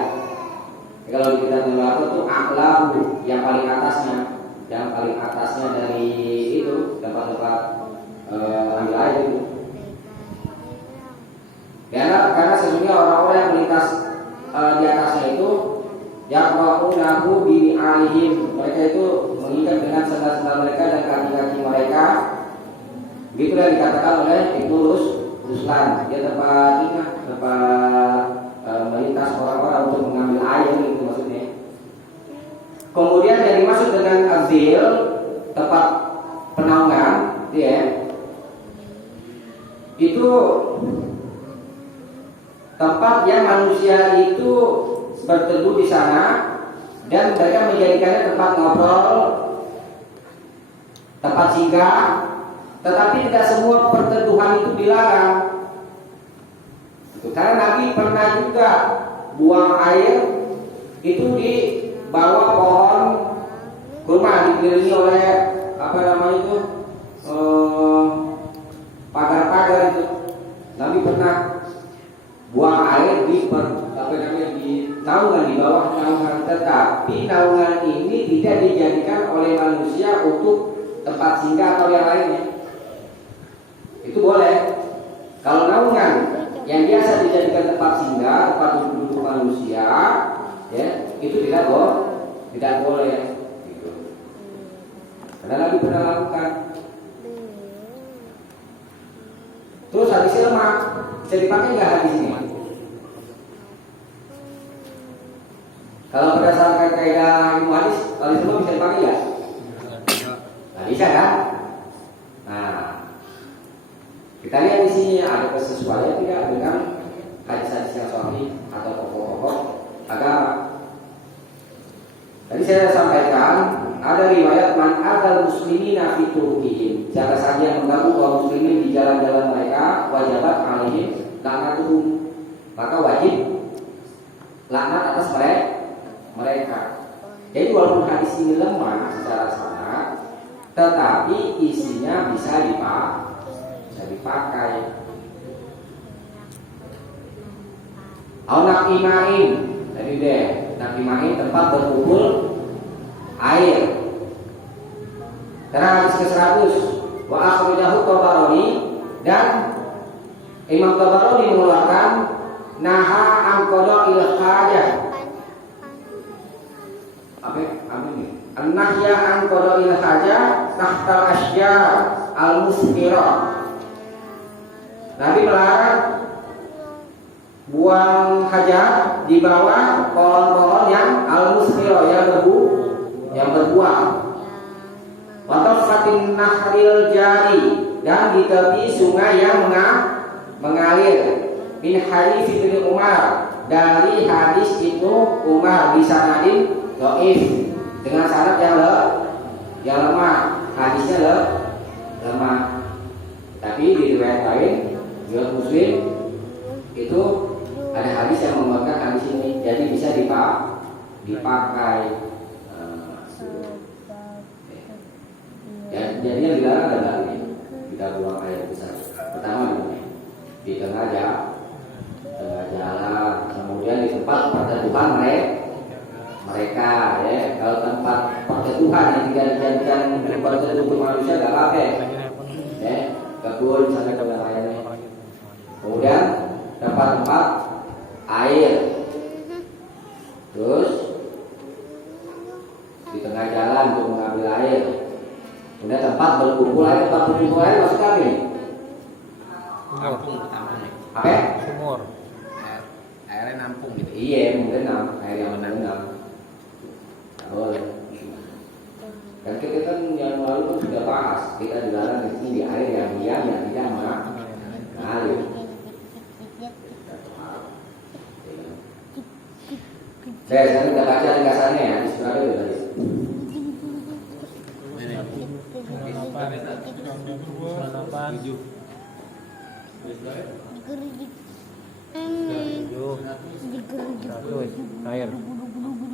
Kalau di kitab Al-Baqarah itu aqlahu, yang paling atasnya dari itu tempat-tempat ambil air itu. Karena sesungguhnya orang-orang yang melintas di atasnya itu yaqra'unahu bi alihim, mereka itu mengikat dengan sandal-sandal mereka dan kaki-kaki mereka. Begitulah dikatakan oleh Ibnu Ruslan, dia tempat melintas orang-orang untuk mengambil air, itu maksudnya. Kemudian yang dimaksud dengan azil, tempat penaungan, itu tempat yang manusia itu berteduh di sana dan mereka menjadikannya tempat ngobrol, tempat singgah. Tetapi tidak semua perteduhan itu dilarang. Karena Nabi pernah juga buang air itu di bawah pohon kurma, dikelilingi oleh pagar-pagar itu. Nabi pernah buang air di naungan, di bawah naungan, tetapi naungan ini tidak dijadikan oleh manusia untuk tempat singgah atau yang lainnya. Itu boleh. Kalau naungan yang biasa dijadikan tempat singgah, tempat duduk manusia, ya, itu tidak boleh. Gitu. Karena Nabi pernah lakukan. Terus hadisnya lemah, bisa dipakai nggak hadis ini? Kalau berdasarkan kaidah ilmu hadis, hadis lemah bisa dipakai nggak? bisa kan? Nah, kita lihat di sini ada kesesuaian tidak dengan hadis-hadis yang sahih atau pokok-pokok agama. Tadi saya sampaikan ada riwayat man adal muslimina fi turqihim. Siapa saja yang mengganggu kaum muslimin di jalan-jalan mereka, wajibat alaihim laknatuhum. Maka wajib laknat atas mereka. Jadi walaupun hadis ini lemah secara sanad, tetapi isinya bisa dipakai. Nakimain, tadi deh, nakimain tempat berkumpul air. Karena hadis ke-100 wa akhrajahu Tabarani, dan Imam Tabarani mengeluarkan naha an qada'il hajah. Apa ini? An-nahya an qada'il hajah tahtal asjar al-musfirah. Nabi melarang buang hajat di bawah pohon-pohon yang al-musfirah, yang berbuah. Wa tafsatin nahril jari, dan di tepi sungai yang mengalir. Min hadis Ibnu Umar, dari hadis Ibnu Umar bisanadin dhaif, dengan sanad yang lemah, hadisnya lemah. Tapi di riwayat lain riwayat Muslim itu ada hadis yang menguatkan hadis ini, jadi bisa dipakai. Jadi yang dilarang adalah ini, tidak buang air besar. Pertama di tengah jalan, kemudian di tempat perteduhan mereka, ya. Kalau tempat perteduhan yang tidak dijadikan perteduhan manusia tidak apa-apa, ya. Kebun misalnya kebenarannya. Kemudian tempat-tempat air, terus di tengah jalan untuk mengambil air. Kemudian tempat berkumpul air, maksud kami Sumur. apa? Sumur. Airnya nampung gitu. Iya, mungkin air yang menanggung. Boleh. Dan kita kan yang lalu kan sudah bahas, kita dilarang di sini di air yang diam, yang tidak mengalir. Sekarang kita baca ringkasannya ya, di surah itu tadi. Air.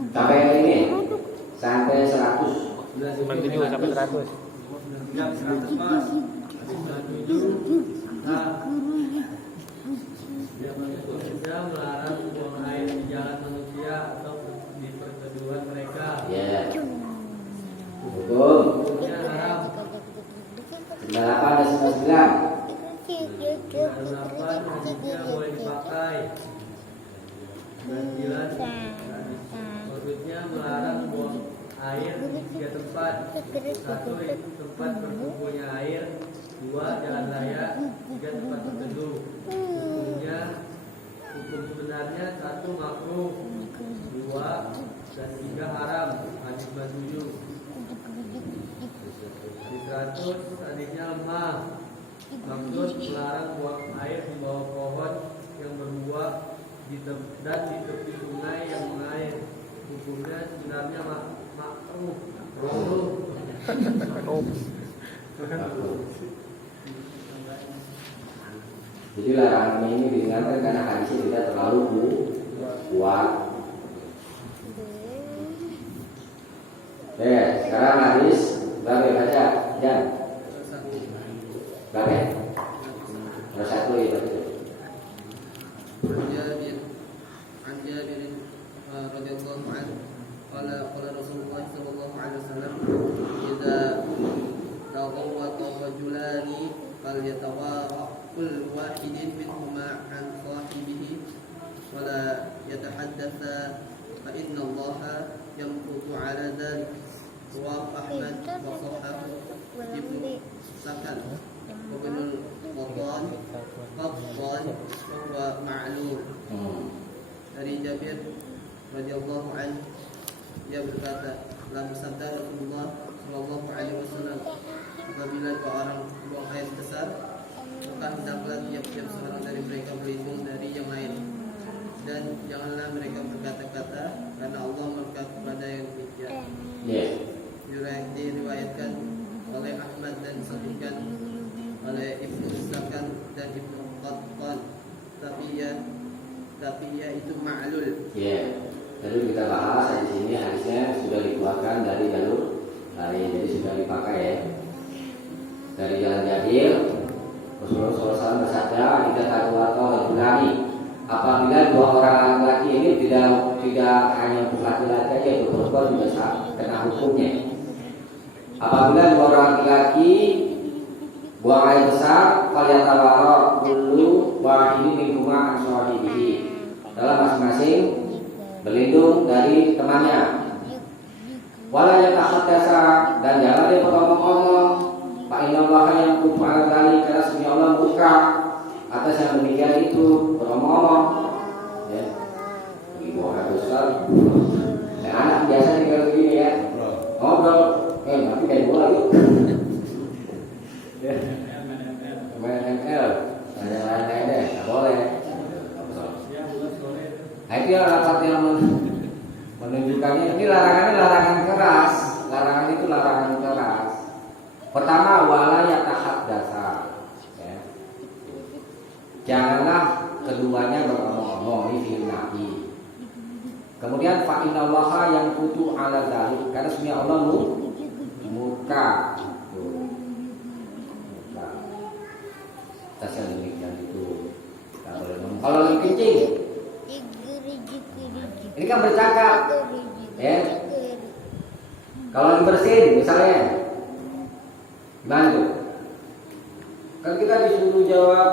Sampai yang ini, sampai 100. 97 sampai 100. Melarang buang air di jalan manusia atau di perteduhan mereka. Ya. Hukum. 98 dan 99. Kenapa hadisnya boleh dipakai? 99 maksudnya melarang buang air di 3 tempat. 1 yaitu tempat berkumpulnya air, 2 jalan raya, 3 tempat berteduh. Hukum sebenarnya 1 makruh, 2 dan 3 haram. Hadis 97. Hadis 100 hadisnya lemah. Maksud melarang buang air di bawah pohon yang berbuah dan di tepi sungai yang mengalir. Hukumnya sebenarnya makruh. Jadi larangan ini diingatkan karena hadisnya tidak terlalu kuat. Sekarang hadis berapa baca? Jan. Berapa? Nomor 1 itu. عن جابر رضي الله عنه قال رسول الله صلى الله عليه وسلم إذا تغوط رجلان فليتوارى كل واحد منهما عن صاحبه ولا يتحدثا فإن الله يمقت على ذلك. رواه أحمد وصححه ابن سكن وابن القطان وهو معلول. Dari Jabir radhiyallahu anhu, dia berkata, telah bersabda Rasulullah sallallahu alaihi wasallam, apabila dua orang buang air besar, maka hendaklah tiap-tiap seorang dari mereka berlindung dari yang lain. Dan janganlah mereka berkata-kata, karena Allah murka kepada yang demikian. Diriwayatkan oleh Ahmad dan disebutkan oleh Ibnu Zakan dan Ibnu Qattan, tapi ya itu ma'lul. Tadi kita bahas di sini hadisnya sudah dikeluarkan dari jalur lain, jadi sudah dipakai ya. Dari jalan Jabir, Rasulullah SAW bersabda, "Jika takwata rajulani." Apabila dua orang laki-laki ini tidak hanya untuk laki-laki aja, itu perempuan juga kena hukumnya. Apabila dua orang laki-laki buang air besar, falyatawara kullu wahidin minhuma an sahibihi. Dalam masing-masing berlindung dari temannya. Wala yatahaddatsa, dan jangan dia ngomong-ngomong. Fa inna Allaha yaqumu 'ala dzalika, karena sesungguhnya Allah murka atas yang demikian itu, ngomong-ngomong. Ya. Ibu anak besar. Dan anak biasa tinggal begini ya. Ngobrol, nanti kayak bola yuk. Main ML, yang lain-lain deh, nggak boleh. Nah itu yang rapat yang menunjukkannya. Ini larangannya larangan keras. Larangan itu larangan keras. Pertama, wala yatahaddatsa. Ya. Janganlah keduanya beromong-omong, ini fi'il nahi. Kemudian fa innallaha yanqutu 'ala dzalik, karena sebenarnya Allah murka. Tas yang demikian itu tak boleh ngomong. Kalau lagi kencing, ini kan bercakap, ya. Kalau lagi bersin, misalnya, gimana tuh? Kan kita disuruh jawab,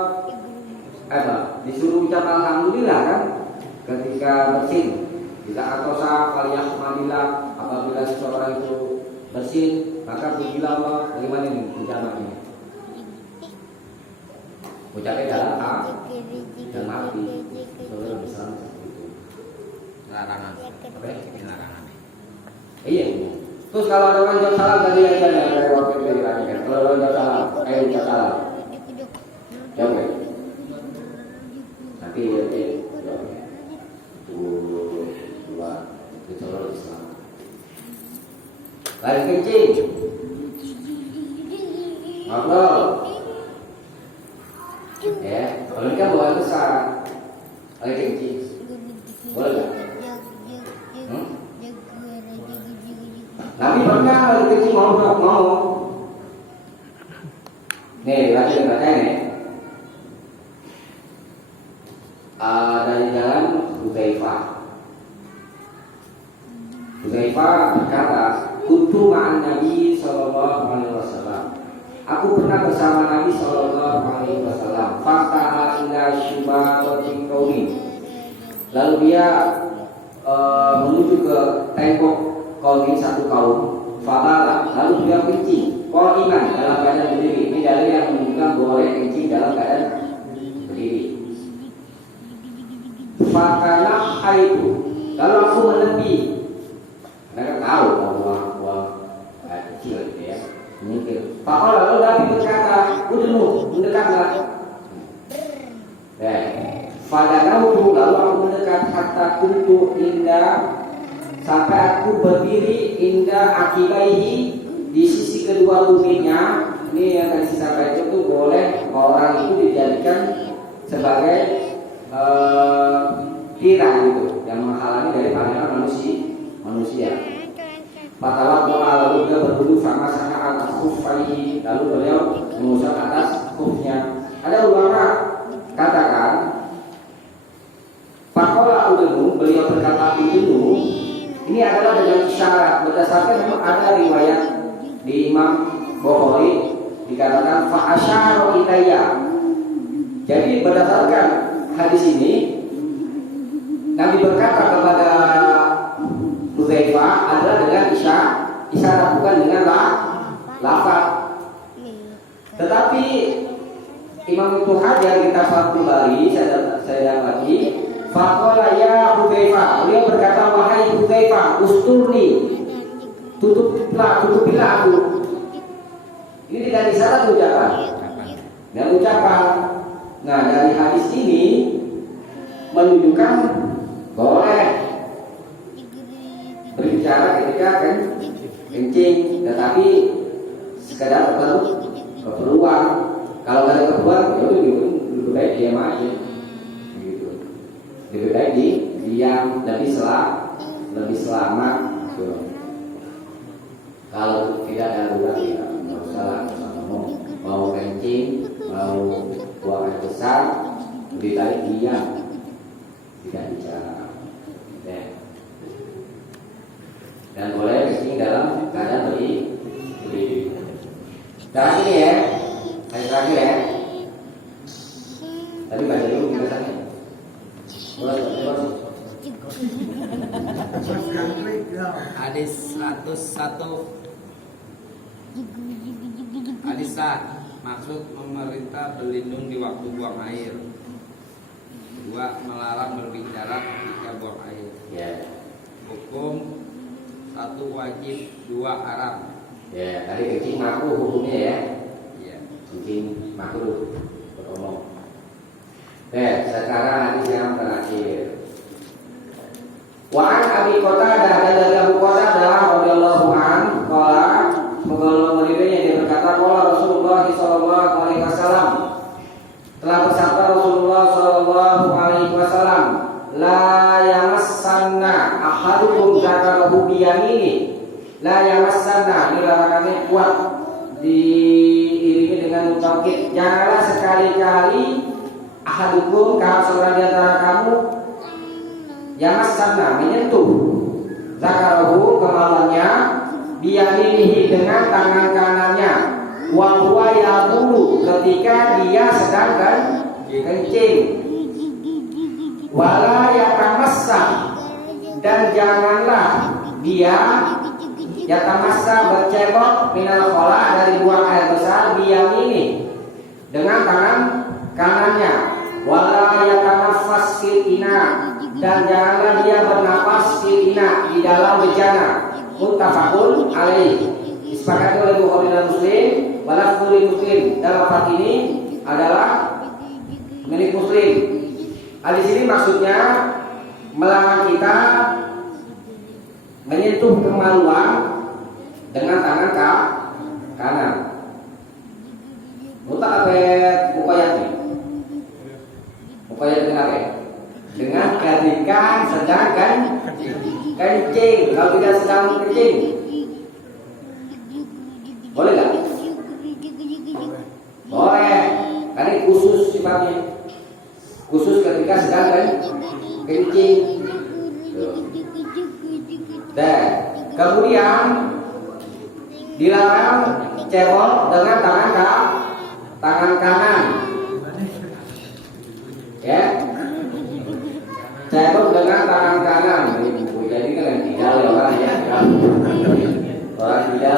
disuruh ucap alhamdulillah kan, ketika bersin. Jika atosa faliyahmadillah, apabila seseorang itu bersin, maka pujilah Allah. Bagaimana ini ucapannya? Ucapnya dalam A dan mati. Saudara besar seperti itu. Larangan. Apa ya? Ini larangan. Iya. Terus kalau ada orang jawab salam tadi aja ya, kayak waktu itu dilanjutkan. Kalau orang jawab salam, ucap salam. Jawab ya. Nanti ya, jawab ya. 2, itu kalau Islam. Lari kencing. Ngobrol. Ya, kalau ini kan bukan besar. Lari kencing. Boleh nggak? Nabi pernah lari kencing mau. Nih, lagi bacain nih. Dari jalan Hudzaifah berkata, "Kuntu ma'an Nabi sallallahu alaihi wasallam." Aku pernah bersama Nabi sallallahu alaihi wasallam. Fataha ila syubatin qaumi. Lalu dia menuju ke tembok kaum satu kaum. Fataha, lalu dia kencing. Qaiman, dalam keadaan berdiri. Ini dalil yang menunjukkan boleh kencing dalam keadaan berdiri. Fakana haitu, lalu aku menepi. Mereka tahu bahwa kecil gitu ya, mungkin. Papa lalu Nabi berkata, udunu, mendekatlah. Fadanahu, lalu aku mendekat hatta kuntu indah, sampai aku berdiri indah akibaihi, di sisi kedua tumitnya. Ini yang tadi saya sampaikan itu boleh orang itu dijadikan sebagai tirai gitu, yang menghalangi dari pandangan manusia. Fatawat doa, lalu dia berwudu sama atas khufaihi, lalu beliau mengusap atas khufnya. Ada ulama katakan, Pakola udenu, beliau berkata udenu, ini adalah dengan isyarat, berdasarkan memang ada riwayat di Imam Bukhari dikatakan fa'asyara ilayya. Jadi berdasarkan hadis ini, Nabi berkata kepada Hudzaifah adalah dengan isyarat, bukan dengan lafaz. Tetapi Imam Ibnu Hajar kita Fathul Bari saya dapati, faqala ya Hudzaifah, beliau berkata, wahai Hudzaifah, usturni, tutupilah aku. Ini tidak disyarat ucapan. Dan ucapan. Nah, dari hadis ini menunjukkan boleh berbicara ketika kencing, tetapi sekadar keperluan. Kalau nggak ada keperluan, ya udah lebih baik diam aja. Gitu. Lebih baik diam, lebih selamat. Gitu. Kalau tidak ada darurat, ya nggak usah lah. Mau kencing, mau buang air besar, lebih baik diam, tidak bicara. Ya. Dan boleh kencing dalam keadaan berdiri. Terakhir ya, hari terakhir ya. Tadi baca dulu penjelasannya. Mulai. Hadis 101. Hadis maksud memerintah berlindung di waktu buang air. 2. Melarang berbicara ketika buang air. Ya. Hukum 1 wajib, 2 haram. Ya, tadi kencing makruh hukumnya ya. Ya. Kencing makruh beromong. Sekarang hadis yang terakhir. Wa an Abi Qatadah, dan dari Abu Qatadah radhiyallahu anhu qala, semoga Allah meridainya, dia berkata, qala Rasulullah sallallahu alaihi wasallam, telah bersabda Rasulullah sallallahu alaihi wasallam, la yamassanna ahadukum dzakarahu biyamini. La yamassanna, ini larangannya kuat diiringi dengan taukid. Janganlah sekali-kali ahadukum, kalau seorang di antara kamu, yamassanna, menyentuh zakarahu, kemaluannya, biyaminihi, dengan tangan kanannya, wa huwa yaqulu, ketika dia sedang kencing, wala yatamassa, dan janganlah dia yatamassa bercebok minal khala, dari buang air besar, biyamini, dengan tangan kanannya, wala yatanaffas fil ina, dan janganlah dia bernapas fil ina, di dalam bejana. Muttafaqun alaih, disepakati oleh Bukhari dan Muslim. Walafzul Muslim, dalam lafaz ini adalah milik Muslim. Hadis ini maksudnya melarang kita menyentuh kemaluan dengan tangan kanan. Mutak apa mukayat nih? Mukayat dengan apa? Dengan ketika sedang kencing. Kalau tidak sedang kencing, boleh nggak? Boleh. Karena khusus sifatnya, khusus ketika sedang kencing. Dan kemudian dilarang cebok dengan tangan kanan. Ya, cebok dengan tangan kanan. Jadi kan tidak orang ya, orang tidak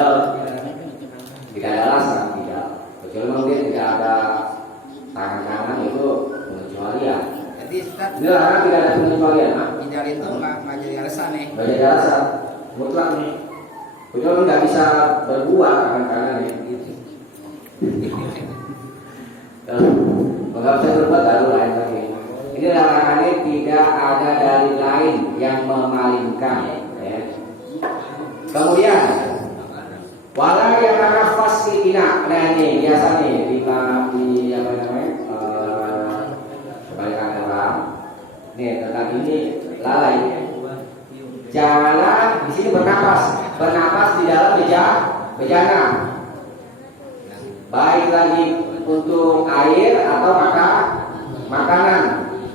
ada alasan tidak. Kecuali mungkin tidak ada tangan kanan, itu pengecualian. Jadi Ustaz, Ini larang, tidak ada pengecualian. tidak itu nggak jadi alasan nih. Nggak jadi alasan, mutlak nih. Kecuali nggak bisa berbuat tangan kanan ya. Kalau nggak bisa berbuat baru lain lagi. Ini larangannya tidak ada dalil lain yang memalingkan. Ya. Kemudian, wala yang nafas ina. Nah ini biasa nih di apa namanya? Kebalikan orang. Nih tentang ini lalai. Janganlah di sini bernapas di dalam bejana. Baik lagi untuk air atau makanan.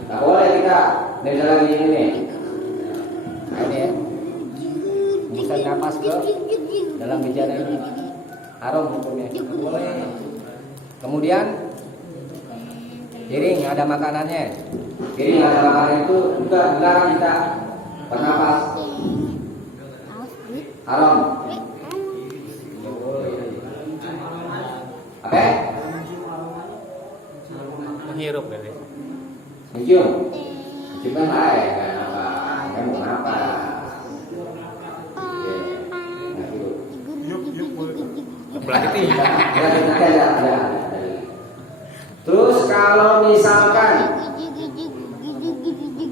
Nggak boleh kita misalnya gini nih. Nah ini ya, bukan napas ke dalam bejana ini, haram hukumnya. Boleh. Kemudian piring ada makanannya. Piring ada makanan itu juga dilarang kita bernapas. Haram. Apa? Menghirup kali. Mencium. Mencium kan air kan apa? Kan mau apa? Ya. Nah, itu. Yuk boleh. Pelatih. Ada. Terus kalau misalkan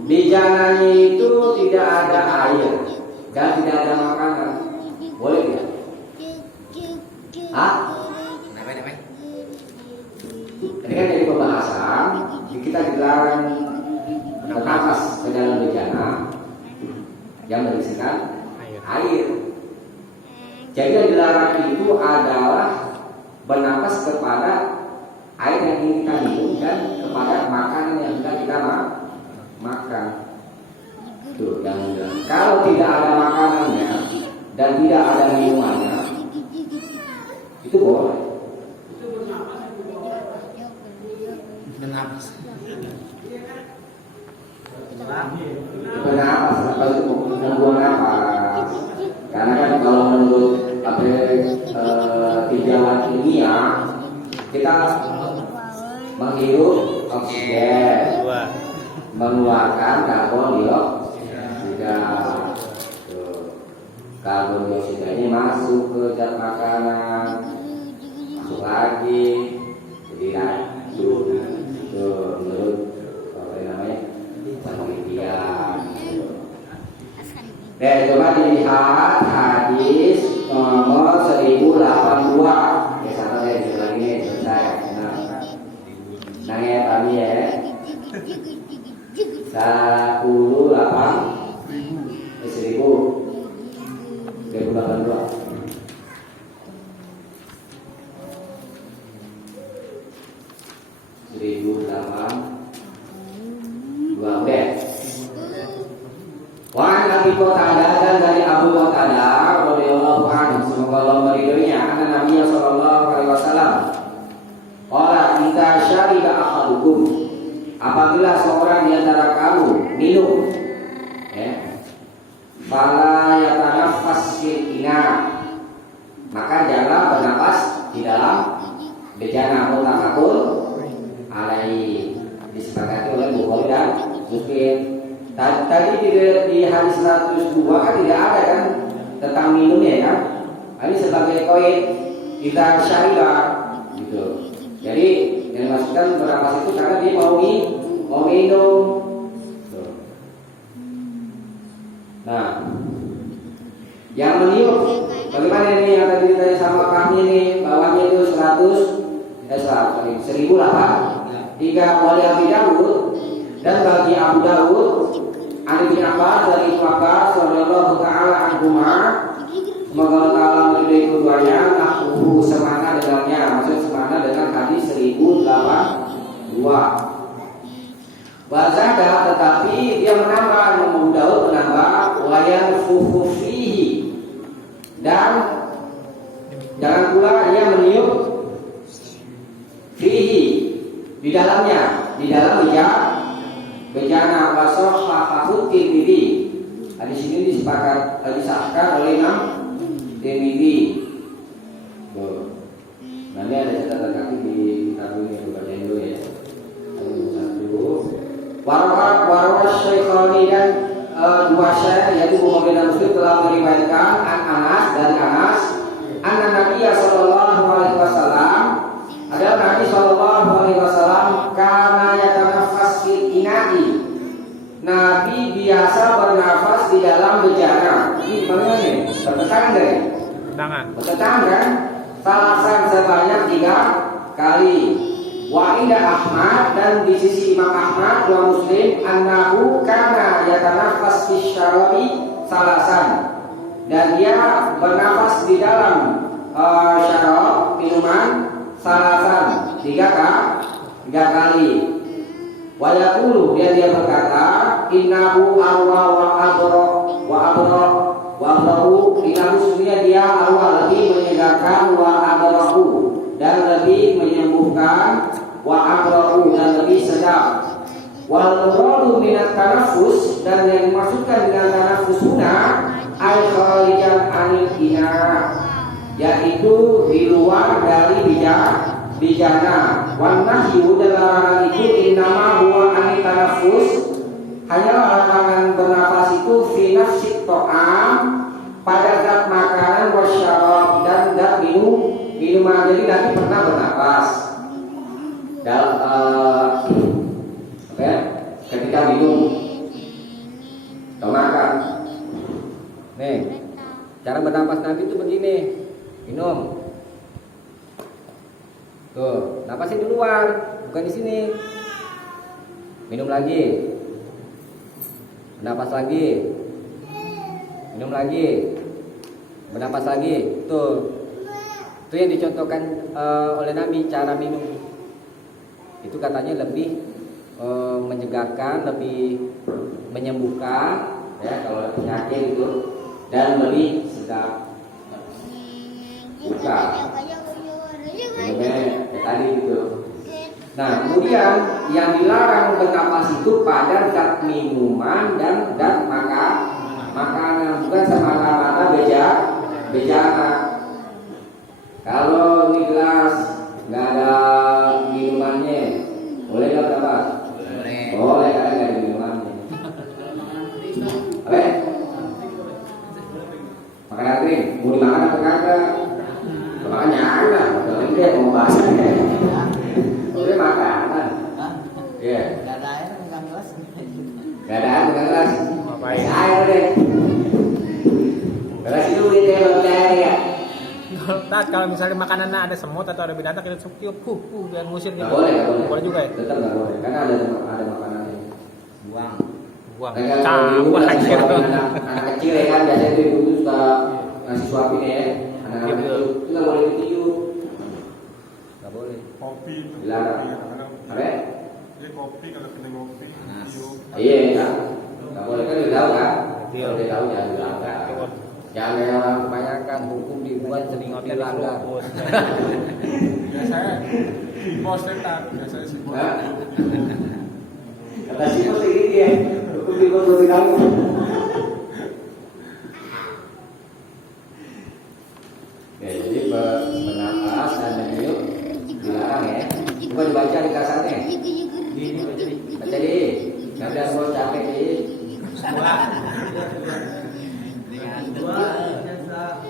di jananya itu tidak ada air dan tidak ada makanan, boleh tidak? Hah? Kenapa? Ini kan jadi pembahasan. Kita dilarang bernafas ke dalam bejana yang berisikan air. Jadi yang dilarang itu adalah bernafas kepada air yang ingin kita minum dan kepada makanan yang sudah kita makan. Tuh, yang dilarang. Kalau tidak ada makanannya dan tidak ada minumannya, itu boleh. Bernapas. Kenapa? Kalau itu membuang napas. Karena kan kalau menurut tinjauan ilmiah, kita menghirup oksigen, mengeluarkan karbon dioksida. Karbon dioksida ini masuk ke zat makanan, masuk lagi, jadi lanjut. Menurut apa namanya penelitian. Dan coba dilihat hadis nomor 1082. Ya satu saya bilang ini selesai. Nanya tadi ya. 1082. Wan Nabi Qatadah dan dari Abu Qatadah radhiyallahu anhu, semoga Allah meridhoinya, anna Nabi sallallahu alaihi wasallam qala idza syariba ahadukum, apabila seorang di antara kamu minum, fala yatanaffas fil ina, maka jangan bernapas di dalam bejana. Muttafaqun alaihi, disepakati oleh Bukhari dan Muslim. Tadi di hadis 102 kan tidak ada kan tentang minumnya kan. Ini sebagai koin kita syariba gitu. Jadi yang dimaksudkan bernapas itu karena dia mau minum. Nah, yang meniup bagaimana ini yang tadi ditanya sama kami ini, bawahnya itu 1008 oleh Abi Dawud dan bagi Abu Dawud Ani bin Abbas dari Ibnu Abbas radhiyallahu taala anhuma, semoga Allah taala meridhai keduanya, nahu semana dengannya, maksud semana dengan hadis 1082. Wazada, tetapi dia menambah, Abu Dawud menambah wayan fufufihi, dan jangan pula ia meniup fihi, di dalamnya, di dalam bejana wasoh hafahut Tirmidzi. Di sini disahkan oleh Imam Tirmidzi. Nanti ada catatan kaki di kitab ini, baca dulu ya. Warwah Syaikhani dan dua syekh yaitu Bukhari dan Muslim telah meriwayatkan Anas dari Anas, anna Nabi sallallahu alaihi wasallam, adalah Nabi sallallahu alaihi wasallam kana yatanaffas fil ina'i, Nabi biasa bernafas di dalam bejana. Ini bagaimana nih? Bertentangan dari? Bertentangan kan? Salasan sebanyak 3 kali. Wa inda Ahmad, dan di sisi Imam Ahmad wa Muslim, annahu kana yatanaffas fi syarabi salasan, dan dia bernafas di dalam syarab minuman salasan 3 kali. Wa yaqulu, dia berkata, innahu arwa wa abrahu, innahu sesungguhnya dia arwa, lebih menyegarkan, wa abrahu, dan lebih menyembuhkan, wa abrahu, dan lebih sedap. Wal muradu minat tanaffus, dan yang dimaksudkan dengan tanaffus huna ay kharijan anil ina, yaitu di luar dari bejana. Wan nahyu, dan larangan itu innama huwa anil tanaffus, hanyalah larangan bernafas itu fi nafsit ta'am, pada zat makanan wasyarab, dan zat minuman, jadi nanti pernah bernapas dalam ketika minum atau makan. Nih, cara bernapas Nabi itu begini, minum. Tuh, napasin di luar, bukan di sini. Minum lagi, bernapas lagi, minum lagi, bernapas lagi. Tuh, itu yang dicontohkan oleh Nabi cara minum. Itu katanya lebih menyegarkan, lebih menyembuhkan, ya kalau penyakit itu, dan lebih sedap. Buka. Minumnya tadi gitu. Nah, kemudian yang dilarang bernapas itu pada zat minuman dan zat makanan, bukan semata-mata bejana. Kalau di gelas nggak ada minumannya, boleh nggak bernapas? Boleh, karena nggak ada minumannya. Apa? Makanan kering, mau dimakan apa kagak? Makanya ada, kalau dia mau bahasanya. Udah makanan. Iya. Gak ada air, enggak gelas. Gak ada air, bukan gelas. Ngapain? Air deh. Gelas itu udah dia baru air ya. Nah, kalau misalnya makanannya ada semut atau ada binatang kita tiup biar ngusir gitu. Gak boleh, gak boleh. Boleh juga ya? Tetap gak boleh, karena ada makanannya. Buang. Buang. Nah, Cawah anjir tuh. anak kecil ya kan, biasanya itu ibu tuh suka ngasih suapin ya. Anak-anak kecil itu gak boleh ditiup. Gak boleh. Kopi itu. Dilarang. Kadang-kadang Apa? dia kopi kalau kena kopi. Tiup. Iya ya. Gak boleh kan udah tahu kan? Kalau udah tahu jangan dilanggar. Jangan kayak orang kebanyakan hukum dibuat sering dilanggar. Biasanya bos tetap, biasanya si bos. Hah? Kata si bos ini dia, hukum dibuat buat kamu. Ya, jadi bernapas dan meniup dilarang ya. Coba dibaca di kasarnya. Baca di. Nanti ada bos capek di. Dua, jasa.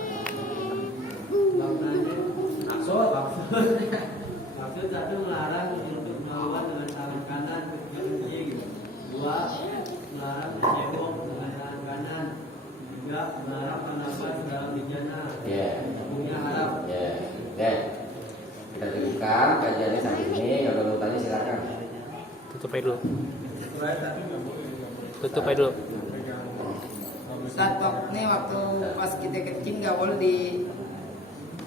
Maksud satu melarang untuk melawan dengan tangan kanan ketika kencing. Dua, melarang mencebok dengan tangan kanan. Tiga, melarang menafas dalam bejana. Ya. Hukumnya haram. Ya. Deh. Kita cukupkan kajiannya sampai sini. Kalau mau tanya silakan. Tutup aja dulu. Tutup aja dulu. Ustaz, nih waktu pas kita kencing nggak boleh di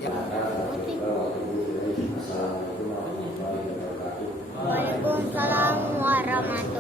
Assalamualaikum warahmatullahi wabarakatuh. Waalaikumsalam warahmatullahi